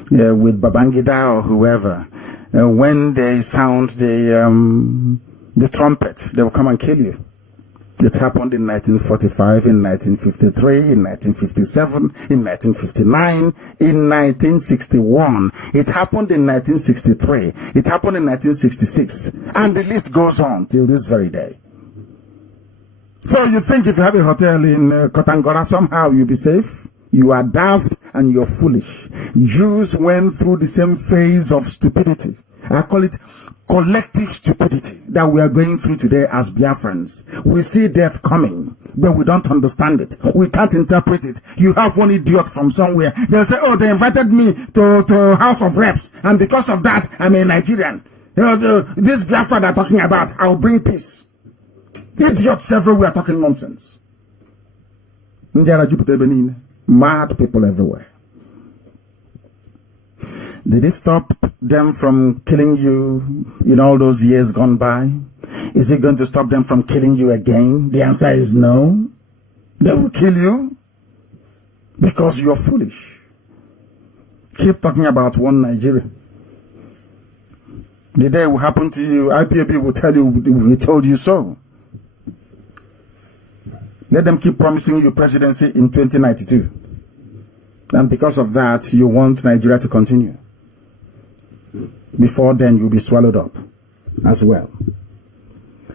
with Babangida or whoever. When they sound the trumpet, they will come and kill you. It happened in 1945, in 1953, in 1957, in 1959, in 1961. It happened in 1963. It happened in 1966. And the list goes on till this very day. So you think if you have a hotel in Kotangora, somehow you'll be safe? You are daft and you're foolish. Jews went through the same phase of stupidity. I call it collective stupidity that we are going through today as Biafrans. We see death coming, but we don't understand it. We can't interpret it. You have one idiot from somewhere. They'll say, oh, they invited me to House of Reps, and because of that, I'm a Nigerian. This Biafra they're talking about, I'll bring peace. Idiots everywhere talking nonsense. Mad people everywhere. Did it stop them from killing you in all those years gone by? Is it going to stop them from killing you again? The answer is no. They will kill you because you're foolish. Keep talking about one Nigeria. The day it will happen to you, IPOB will tell you, we told you so. Let them keep promising you presidency in 2092. And because of that, you want Nigeria to continue. Before then, you'll be swallowed up as well.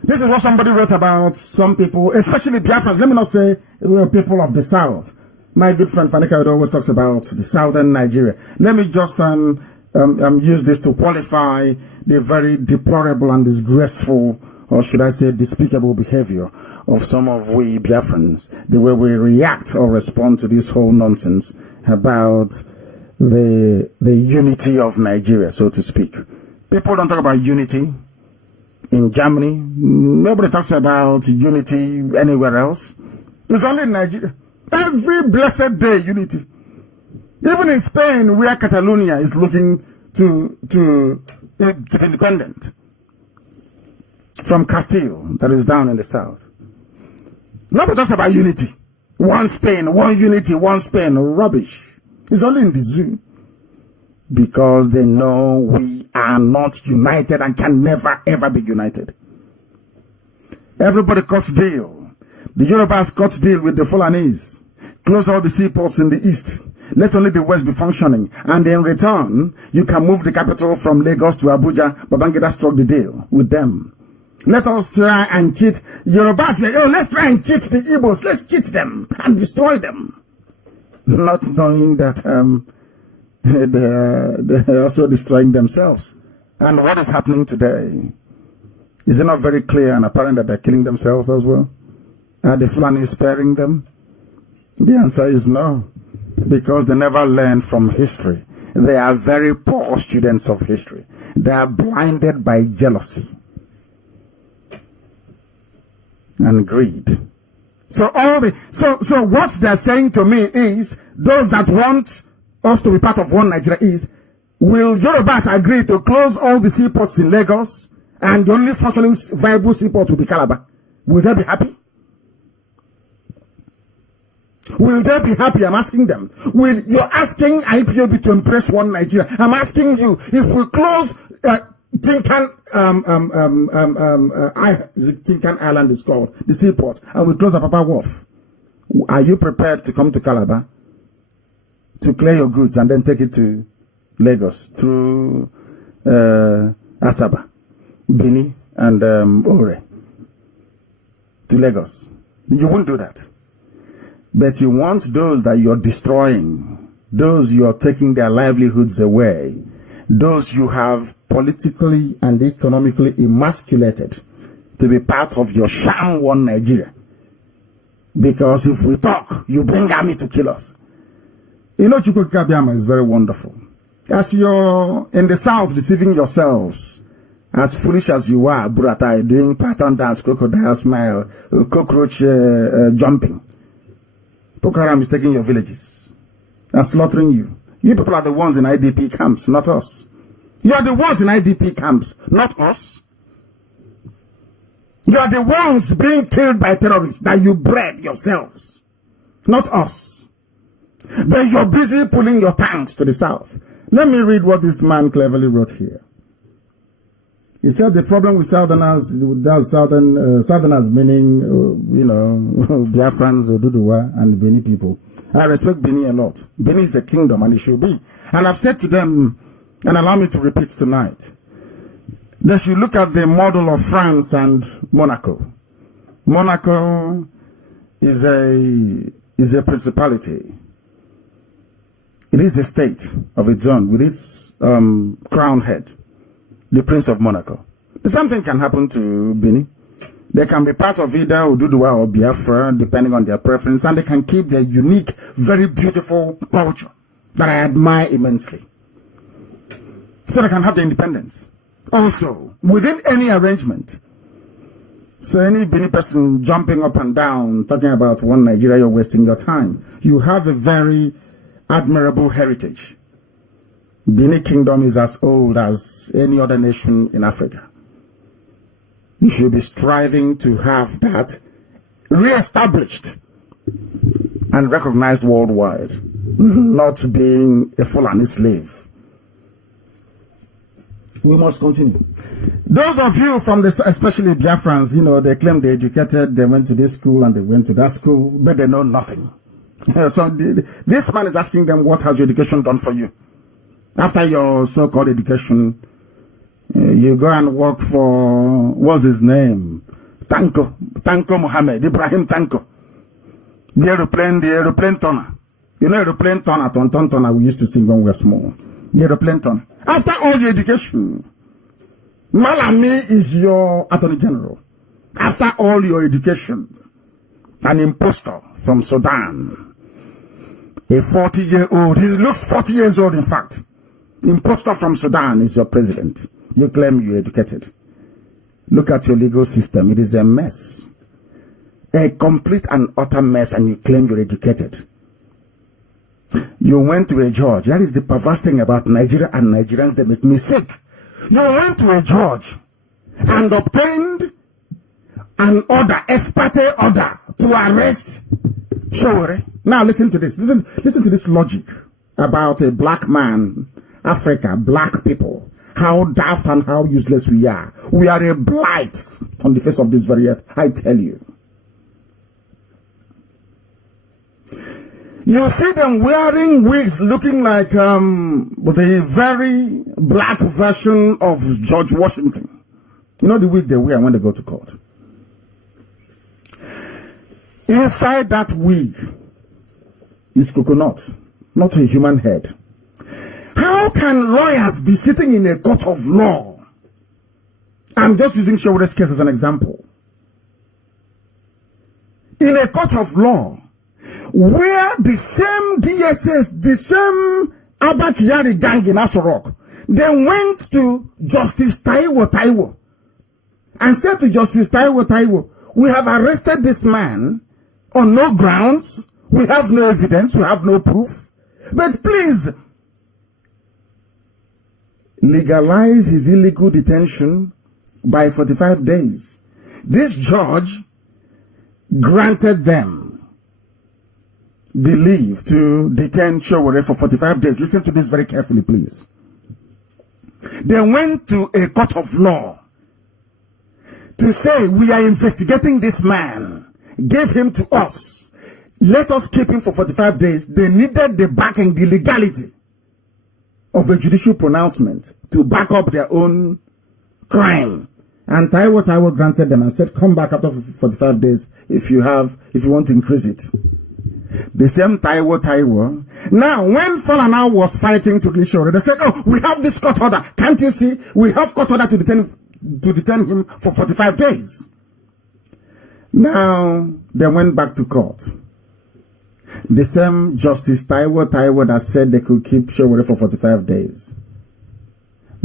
This is what somebody wrote about some people, especially Biafrans. Let me not say people of the South. My good friend Fanika always talks about the southern Nigeria. Let me just use this to qualify the very deplorable and disgraceful or should I say despicable behavior of some of we Biafrans, the way we react or respond to this whole nonsense about the unity of Nigeria, so to speak. People don't talk about unity in Germany. Nobody talks about unity anywhere else. It's only in Nigeria. Every blessed day, unity. Even in Spain, where Catalonia is looking to independent from Castile, that is down in the south. Nobody talks about unity. One Spain, one unity, one Spain. Rubbish. It's only in the zoo. Because they know we are not united and can never ever be united. Everybody cuts deal. The Yorubas cut deal with the Fulanese. Close all the seaports in the east. Let only the west be functioning. And in return, you can move the capital from Lagos to Abuja. Babangida struck the deal with them. Let us try and cheat Yorubas. Let's try and cheat the Igbos. Let's cheat them and destroy them. Not knowing that they're also destroying themselves. And what is happening today? Is it not very clear and apparent that they're killing themselves as well? Are the Fulani sparing them? The answer is no. Because they never learn from history. They are very poor students of history. They are blinded by jealousy and greed. So what they're saying to me is, those that want us to be part of one Nigeria is, will Yorubas agree to close all the seaports in Lagos and the only functioning viable seaport will be Calabar? Will they be happy? Will they be happy? I'm asking them. You're asking IPOB to impress one Nigeria. I'm asking you, if we close Tinkan Island is called, the seaport, and we close Apapa Wharf, are you prepared to come to Calabar to clear your goods and then take it to Lagos through Asaba, Bini, and Ore to Lagos? You won't do that. But you want those that you're destroying, those you are taking their livelihoods away, those you have politically and economically emasculated to be part of your sham one Nigeria. Because if we talk, you bring army to kill us. You know, Chukwuka is very wonderful. As you're in the south deceiving yourselves, as foolish as you are, Buratai, doing pattern dance, crocodile smile, cockroach jumping, Boko Haram is taking your villages and slaughtering you. You people are the ones in IDP camps, not us. You are the ones in IDP camps, not us. You are the ones being killed by terrorists that you bred yourselves, not us. But you're busy pulling your tanks to the south. Let me read what this man cleverly wrote here. He said the problem with Southerners, Southerners meaning, Biafrans, Oduduwa, and Beni people. I respect Beni a lot. Beni is a kingdom, and it should be. And I've said to them, and allow me to repeat tonight, they should look at the model of France and Monaco. Monaco is a principality. It is a state of its own with its crown head, the Prince of Monaco. The same thing can happen to Benin. They can be part of either Oduduwa or Biafra, depending on their preference, and they can keep their unique, very beautiful culture that I admire immensely. So they can have their independence. Also, within any arrangement. So any Benin person jumping up and down, talking about one Nigeria, you're wasting your time. You have a very admirable heritage. Benin Kingdom is as old as any other nation in Africa. You should be striving to have that re-established and recognized worldwide, not being a Fulani slave. We must continue. Those of you from especially Biafrans, they claim they're educated, they went to this school and they went to that school, but they know nothing. So this man is asking them, what has your education done for you? After your so-called education, you go and work for, what's his name? Tanko Mohammed, Ibrahim Tanko. The aeroplane turner. You know aeroplane turner, ton we used to sing when we were small. The aeroplane turner. After all the education, Malami is your Attorney General. After all your education, an impostor from Sudan, a 40-year-old, he looks 40 years old in fact. Impostor from Sudan is your president. You claim you're educated. Look at your legal system. It is a mess. A complete and utter mess, and you claim you're educated. You went to a judge. That is the perverse thing about Nigeria and Nigerians. They make me sick. You went to a judge and obtained an order, ex parte order, to arrest Showore. Now listen to this. Listen to this logic about a black man, Africa, black people. How daft and how useless we are. We are a blight on the face of this very earth, I tell you. You see them wearing wigs looking like the very black version of George Washington. You know the wig they wear when they go to court. Inside that wig is coconut, not a human head. How can lawyers be sitting in a court of law? I'm just using Showore's case as an example. In a court of law, where the same DSS, the same Abakiyari gang in Asorok, they went to Justice Taiwo and said to Justice Taiwo, we have arrested this man on no grounds, we have no evidence, we have no proof, but please legalize his illegal detention by 45 days. This judge granted them the leave to detain Showore for 45 days. Listen to this very carefully, please. They went to a court of law to say, we are investigating this man. Give him to us. Let us keep him for 45 days. They needed the backing, the legality of a judicial pronouncement to back up their own crime. And Taiwo granted them and said, come back after 45 days if you want to increase it. The same Taiwo. Now, when Falana was fighting to release Showore, they said, oh, we have this court order. Can't you see? We have court order to detain him for 45 days. Now, they went back to court. The same Justice Taiwo that said they could keep Showore for 45 days.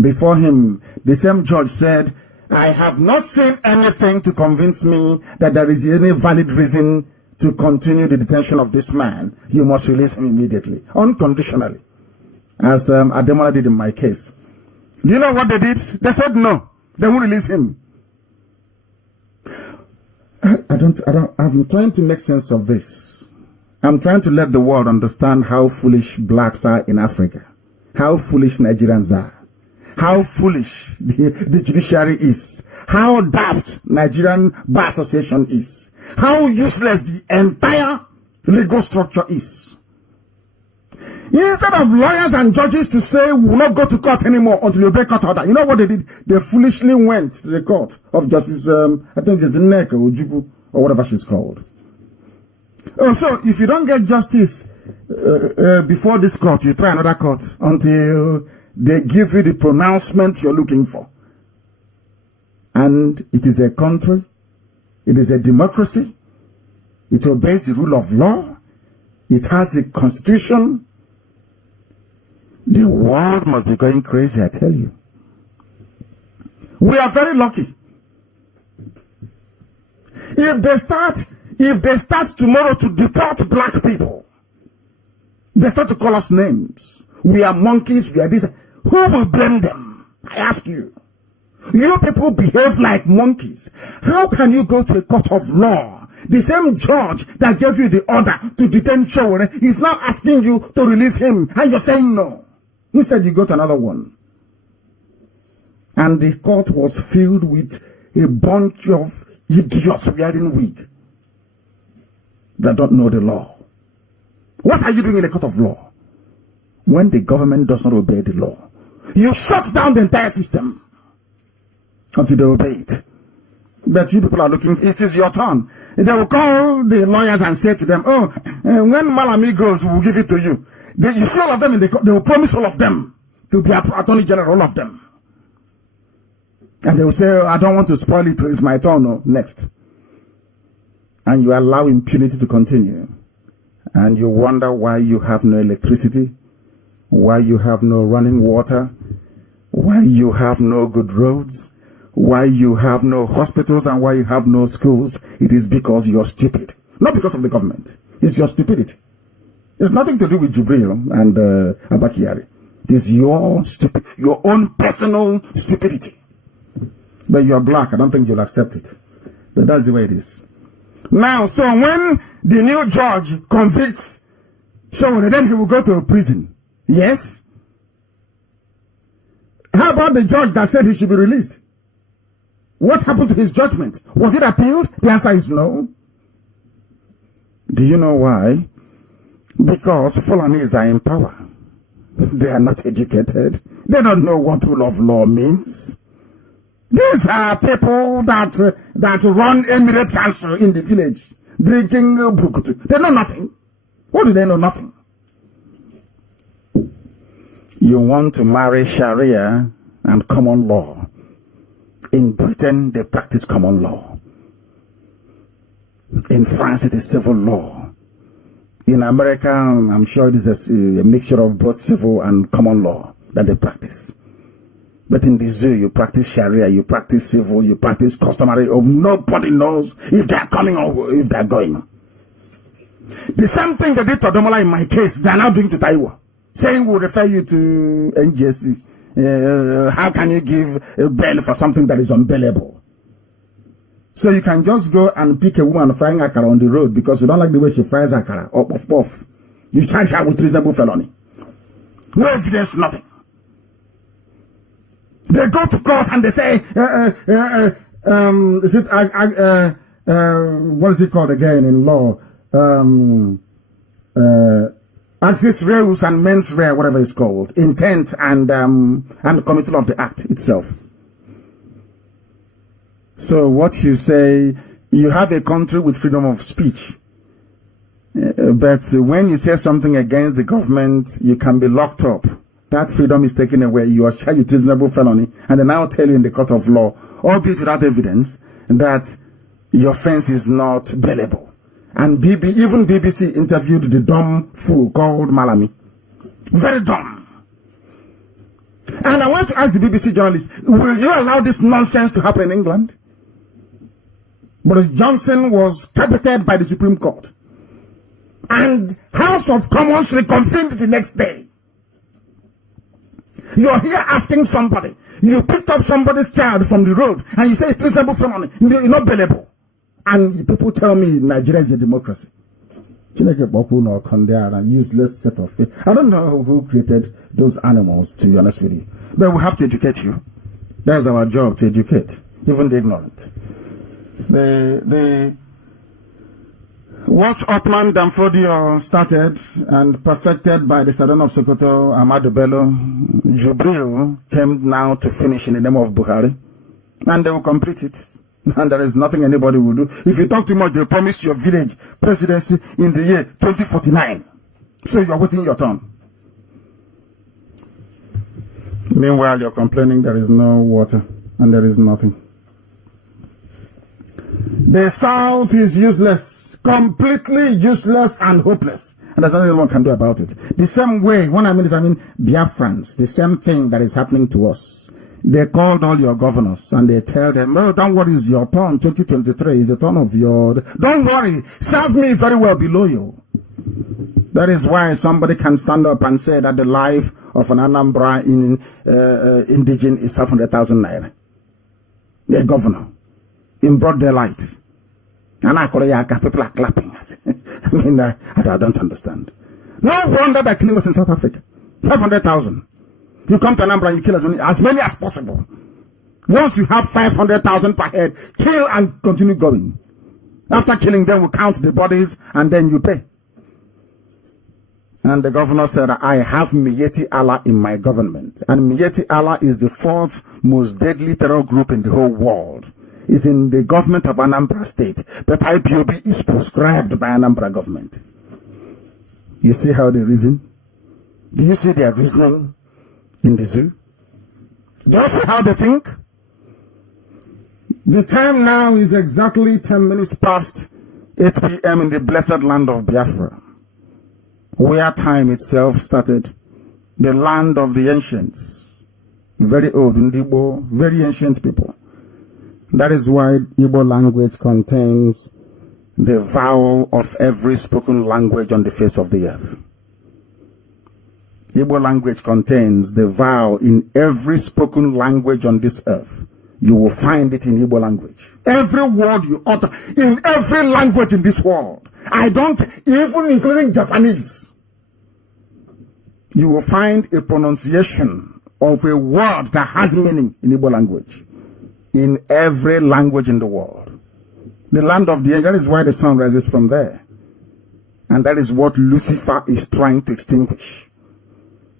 Before him, the same judge said, I have not seen anything to convince me that there is any valid reason to continue the detention of this man. You must release him immediately, unconditionally, as Ademola did in my case. Do you know what they did? They said no, they won't release him. I'm trying to make sense of this. I'm trying to let the world understand how foolish blacks are in Africa, how foolish Nigerians are, how foolish the judiciary is, how daft Nigerian Bar Association is, how useless the entire legal structure is. Instead of lawyers and judges to say, we will not go to court anymore until you obey court order, you know what they did? They foolishly went to the court of Justice, I think it's Nneka Ojukwu, or whatever she's called. Oh, so if you don't get justice before this court, you try another court until they give you the pronouncement you're looking for. And it is a country. It is a democracy. It obeys the rule of law. It has a constitution. The world must be going crazy, I tell you. We are very lucky. If they start tomorrow to deport black people, they start to call us names. We are monkeys, we are this. Who will blame them? I ask you. You people behave like monkeys. How can you go to a court of law? The same judge that gave you the order to detain Showore is now asking you to release him, and you're saying no. Instead, you go to another one. And the court was filled with a bunch of idiots wearing wig that don't know the law. What are you doing in a court of law? When the government does not obey the law, you shut down the entire system until they obey it. But you people are looking, it is your turn. They will call the lawyers and say to them, oh, when Malami goes, we'll give it to you. You see all of them, they will promise all of them to be Attorney General, all of them. And they will say, I don't want to spoil it, it's my turn. No, next. And you allow impunity to continue. And you wonder why you have no electricity, why you have no running water, why you have no good roads, why you have no hospitals, and why you have no schools. It is because you're stupid. Not because of the government. It's your stupidity. It's nothing to do with Jubril and Abakari. It is your own personal stupidity. But you're black. I don't think you'll accept it. But that's the way it is. Now, so when the new judge convicts Showore, then he will go to prison. Yes? How about the judge that said he should be released? What happened to his judgment? Was it appealed? The answer is no. Do you know why? Because Fulanis are in power. They are not educated. They don't know what rule of law means. These are people that run Emirate Council in the village, drinking brukutu. They know nothing. What do they know? Nothing. You want to marry Sharia and common law. In Britain, they practice common law. In France, it is civil law. In America, I'm sure it is a mixture of both civil and common law that they practice. But in the zoo, you practice Sharia, you practice civil, you practice customary. Nobody knows if they're coming or if they're going. The same thing they did to Domola in my case, they're now doing to Taiwo. Saying we'll refer you to NJC. How can you give a bail for something that is unbailable? So you can just go and pick a woman frying akara on the road because you don't like the way she fries akara or puff. You charge her with reasonable felony. No evidence, nothing. They go to court and they say, what is it called again in law? Axis reus and mens rea, whatever it's called. Intent and committal of the act itself. So what you say, you have a country with freedom of speech. But when you say something against the government, you can be locked up. That freedom is taken away. You are charged with reasonable felony. And they now tell you in the court of law, albeit without evidence, that your offense is not bailable. And even BBC interviewed the dumb fool called Malami. Very dumb. And I want to ask the BBC journalist, will you allow this nonsense to happen in England? Boris Johnson was targeted by the Supreme Court. And House of Commons reconvened the next day. You're here asking somebody. You picked up somebody's child from the road and you say it's reasonable felony. You're not bailable. And people tell me Nigeria is a democracy. Useless set of people. I don't know who created those animals, to be honest with you. But we have to educate you. That's our job, to educate, even the ignorant. What Ottoman Danfodio started and perfected by the Sultan of Sokoto, Ahmadu Bello, Jubril came now to finish in the name of Buhari. And they will complete it. And there is nothing anybody will do. If you talk too much, they'll promise your village presidency in the year 2049. So you're waiting your turn. Meanwhile, you're complaining there is no water and there is nothing. The South is useless, completely useless and hopeless. And there's nothing anyone can do about it. The same way, when I mean Biafrans, the same thing that is happening to us. They called all your governors and they tell them, oh, don't worry, it's your turn. 2023 is the turn of your... Don't worry, serve me very well below you. That is why somebody can stand up and say that the life of an Anambra indigene is 500,000 naira. The governor. In broad daylight. And people are clapping. I mean, I don't understand. No wonder that killing was in South Africa. 500,000. You come to Anambra and you kill as many as possible. Once you have 500,000 per head, kill and continue going. After killing them, we count the bodies and then you pay. And the governor said, I have Miyetti Allah in my government. And Miyetti Allah is the fourth most deadly terror group in the whole world. It's in the government of Anambra State. But IPOB is prescribed by Anambra government. You see how they reason? Do you see their reasoning in the zoo? Do you see how they think? The time now is exactly 10 minutes past 8 p.m. in the blessed land of Biafra, where time itself started, the land of the ancients, very old, Igbo, very ancient people. That is why Igbo language contains the vowel of every spoken language on the face of the earth. Igbo language contains the vowel in every spoken language on this earth. You will find it in Igbo language. Every word you utter in every language in this world. Even including Japanese. You will find a pronunciation of a word that has meaning in Igbo language. In every language in the world. The land of the angels, that is why the sun rises from there. And that is what Lucifer is trying to extinguish.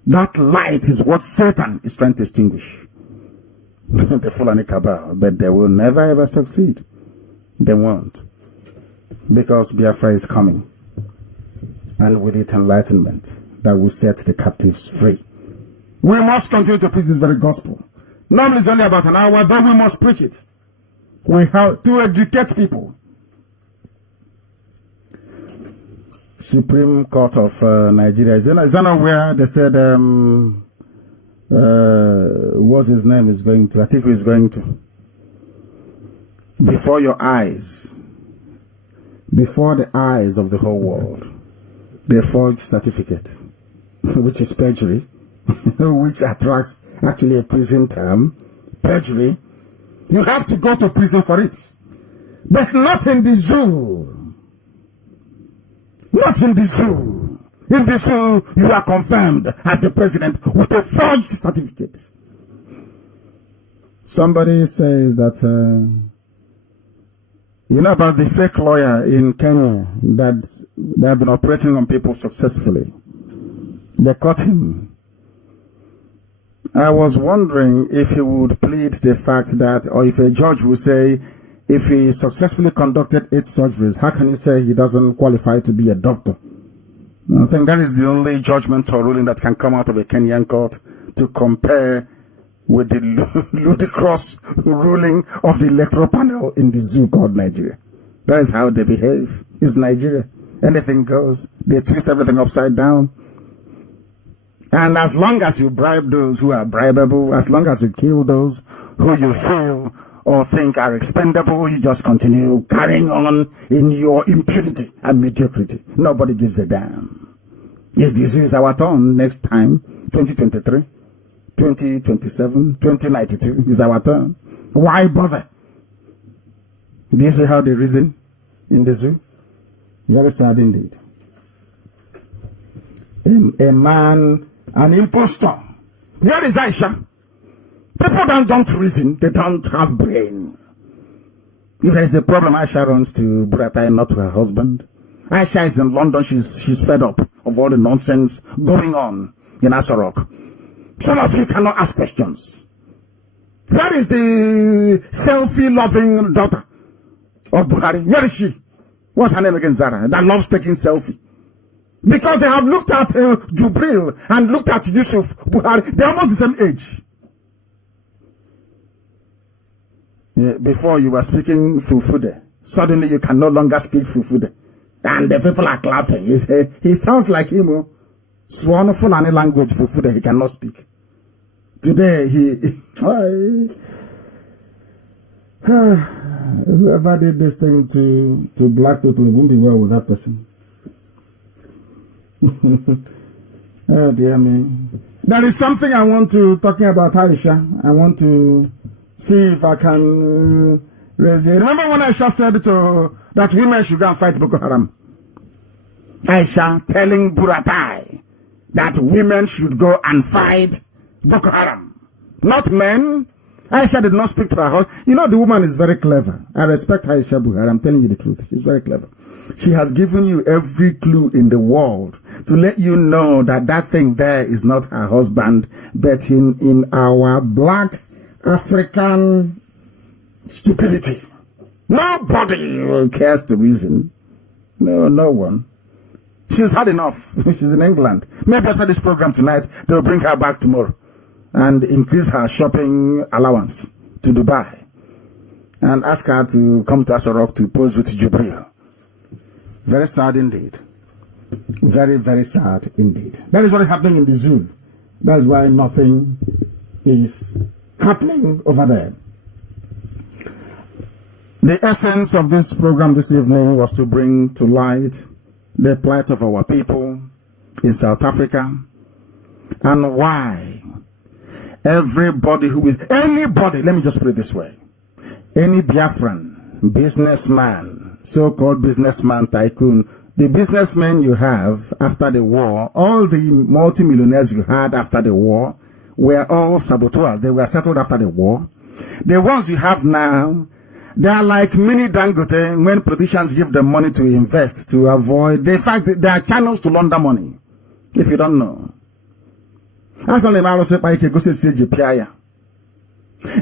That light is what Satan is trying to extinguish. The Fulani cabal, but they will never ever succeed. They won't. Because Biafra is coming. And with it, enlightenment that will set the captives free. We must continue to preach this very gospel. Normally it's only about an hour, but we must preach it. We have to educate people. Supreme Court of Nigeria. Is that not where they said, what's his name is going to? I think he's going to. Before your eyes, before the eyes of the whole world, they forged certificate, which is perjury, which attracts actually a prison term, perjury. You have to go to prison for it. But not in the zoo. Not in the zoo. In the zoo, you are confirmed as the president with a forged certificate. Somebody says that, you know about the fake lawyer in Kenya that they have been operating on people successfully. They caught him. I was wondering if he would plead the fact that, or if a judge would say, if he successfully conducted 8 surgeries, how can he say he doesn't qualify to be a doctor? I think that is the only judgment or ruling that can come out of a Kenyan court to compare with the ludicrous ruling of the electoral panel in the zoo called Nigeria. That is how they behave. It's Nigeria. Anything goes. They twist everything upside down. And as long as you bribe those who are bribable, as long as you kill those who you feel or think are expendable, you just continue carrying on in your impunity and mediocrity. Nobody gives a damn. Yes, this is our turn next time, 2023, 2027, 2092 is our turn. Why bother? Do you see how they reason in the zoo? Very sad indeed. A man, an impostor. Where is Aisha? People don't reason. They don't have brain. If there is a problem, Aisha runs to Buratai, not to her husband. Aisha is in London. She's fed up of all the nonsense going on in Asarok. Some of you cannot ask questions. Where is the selfie-loving daughter of Buhari? Where is she? What's her name again, Zara? That loves taking selfie. Because they have looked at Jubril and looked at Yusuf Buhari. They're almost the same age. Yeah, before you were speaking Fufude. Suddenly you can no longer speak Fufude. And the people are clapping. He sounds like him. Sworn Fulani language Fufude he cannot speak. Today whoever did this thing to black people, it won't be well with that person. Oh dear me. There is something I want to talking about Aisha. I want to see if I can raise it. Remember when Aisha said that women should go and fight Boko Haram? Aisha telling Buratai that women should go and fight Boko Haram. Not men. Aisha did not speak to her husband. You know, the woman is very clever. I respect Aisha Buhari. I'm telling you the truth. She's very clever. She has given you every clue in the world to let you know that that thing there is not her husband, but in our black African stupidity. Nobody cares to reason. No one. She's had enough. She's in England. Maybe after this program tonight, they'll bring her back tomorrow and increase her shopping allowance to Dubai. and ask her to come to Asarok to pose with Jubril. Very sad indeed. Very, very sad indeed. That is what is happening in the zoo. That's why nothing is happening over there. The essence of this program this evening was to bring to light the plight of our people in South Africa and why everybody who is, anybody, let me just put it this way, any Biafran, businessman, so-called businessman, tycoon, the businessmen you have after the war, all the multimillionaires you had after the war were all saboteurs. They were settled after the war. The ones you have now, they are like mini Dangote when politicians give them money to invest to avoid. In fact, they are channels to launder money. If you don't know.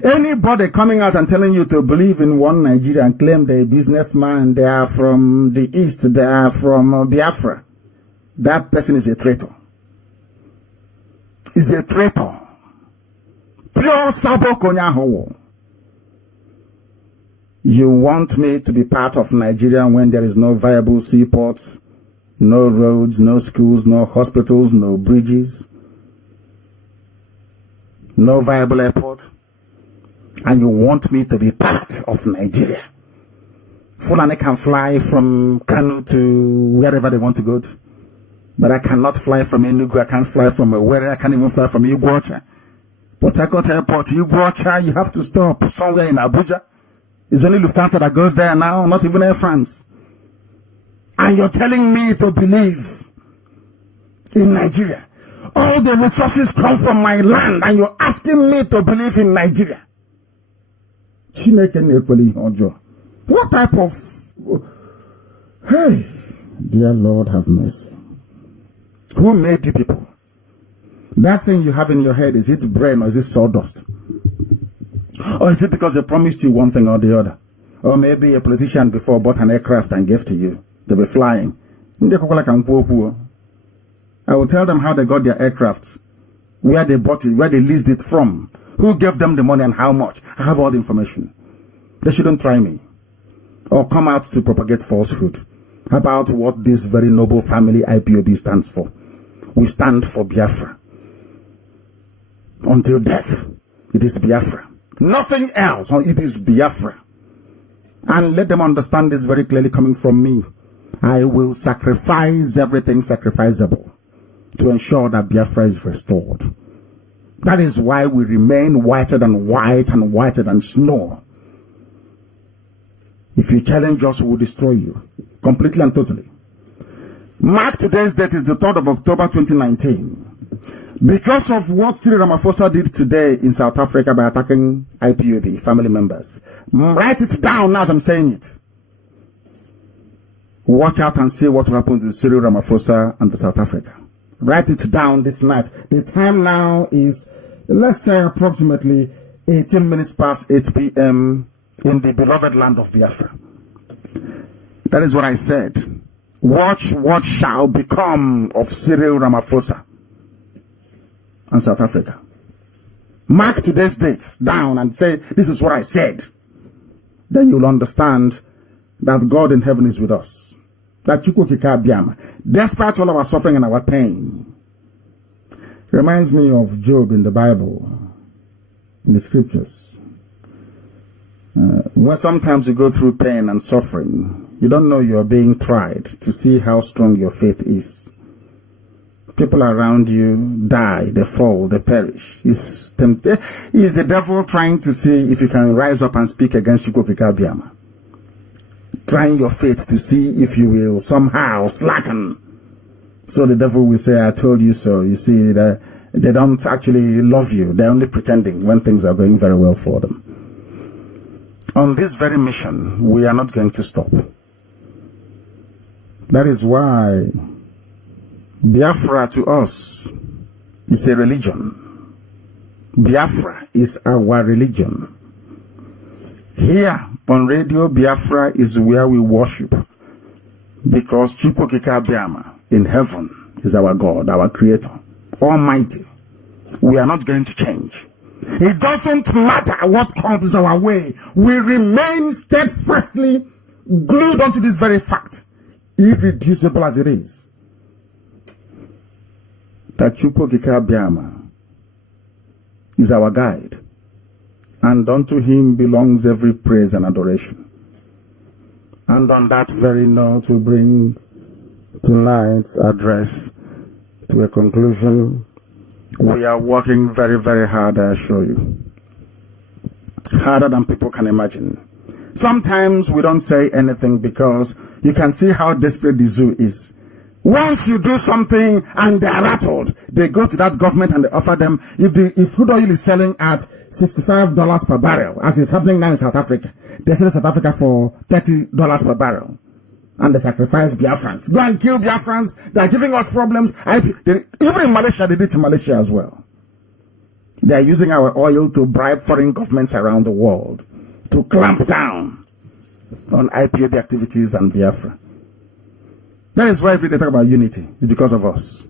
Anybody coming out and telling you to believe in one Nigeria and claim they're a businessman, they are from the East, they are from Biafra, that person is a traitor. Is a traitor. Pure Sabo Konyahowo. You want me to be part of Nigeria when there is no viable seaports, no roads, no schools, no hospitals, no bridges, no viable airport, and you want me to be part of Nigeria? Fulani can fly from Kanu to wherever they want to go to, but I cannot fly from Enugu, I can't fly from where, I can't even fly from Iguacha. Port Harcourt Airport, Iguacha, you have to stop somewhere in Abuja. It's only Lufthansa that goes there now, not even Air France. And you're telling me to believe in Nigeria. All the resources come from my land, and you're asking me to believe in Nigeria. What type of... Hey, dear Lord, have mercy. Who made you people? That thing you have in your head, is it brain or is it sawdust? Or is it because they promised you one thing or the other? Or maybe a politician before bought an aircraft and gave to you to be flying. I will tell them how they got their aircraft, where they bought it, where they leased it from, who gave them the money and how much. I have all the information. They shouldn't try me or come out to propagate falsehood about what this very noble family IPOB stands for. We stand for Biafra. Until death, it is Biafra. Nothing else, it is Biafra. And let them understand this very clearly coming from me. I will sacrifice everything sacrificable to ensure that Biafra is restored. That is why we remain whiter than white and whiter than snow. If you challenge us, we will destroy you completely and totally. Mark today's date is the 3rd of October 2019. Because of what Cyril Ramaphosa did today in South Africa by attacking IPOB family members. Write it down now as I'm saying it. Watch out and see what will happen to Cyril Ramaphosa and to South Africa. Write it down this night. The time now is, let's say, approximately 18 minutes past 8 p.m. in the beloved land of Biafra. That is what I said. Watch what shall become of Cyril Ramaphosa and South Africa. Mark today's date down and say, this is what I said. Then you'll understand that God in heaven is with us. That despite all our suffering and our pain. Reminds me of Job in the Bible, in the scriptures. When sometimes you go through pain and suffering, you don't know you're being tried to see how strong your faith is. People around you die, they fall, they perish. It's the devil trying to see if you can rise up and speak against Chukwukika. Trying your faith to see if you will somehow slacken. So the devil will say, I told you so. You see, they don't actually love you. They're only pretending when things are going very well for them. On this very mission, we are not going to stop. That is why Biafra to us is a religion. Biafra is our religion. Here on Radio Biafra is where we worship. Because Chukwukika Biama in heaven is our God, our Creator, Almighty. We are not going to change. It doesn't matter what comes our way. We remain steadfastly glued onto this very fact, irreducible as it is, that Chukwu Biama is our guide, and unto him belongs every praise and adoration. And on that very note, we bring tonight's address to a conclusion. We are working very, very hard, I assure you. Harder than people can imagine. Sometimes we don't say anything because you can see how desperate the zoo is. Once you do something and they are rattled, they go to that government and they offer them, if crude oil is selling at $65 per barrel, as is happening now in South Africa, they sell South Africa for $30 per barrel. And they sacrifice Biafrans. Go and kill Biafrans. They are giving us problems. Even in Malaysia, they did to Malaysia as well. They are using our oil to bribe foreign governments around the world to clamp down on IPOB activities and Biafra. That is why every day they talk about unity. It's because of us.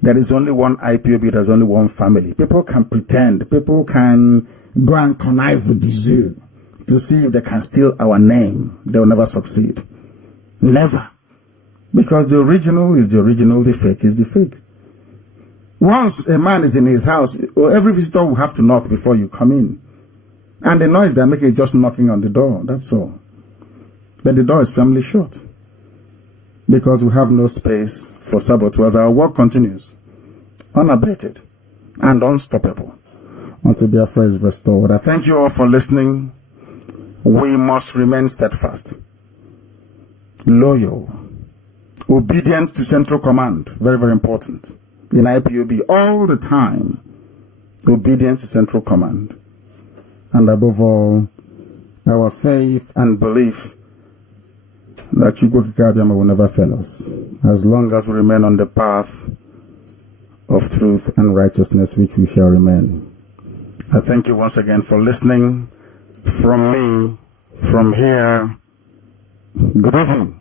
There is only one IPOB. There's only one family. People can pretend. People can go and connive with the zoo to see if they can steal our name. They will never succeed. Never. Because the original is the original, the fake is the fake. Once a man is in his house, every visitor will have to knock before you come in. And the noise they're making is just knocking on the door. That's all. But the door is firmly shut. Because we have no space for saboteurs. Our work continues, unabated and unstoppable, until Biafra is restored. I thank you all for listening. We must remain steadfast, loyal, obedient to Central Command. Very, very important. In IPOB, all the time, obedience to Central Command. And above all, our faith and belief that Chukwu will never fail us, as long as we remain on the path of truth and righteousness, which we shall remain. I thank you once again for listening. From me, from here, good evening.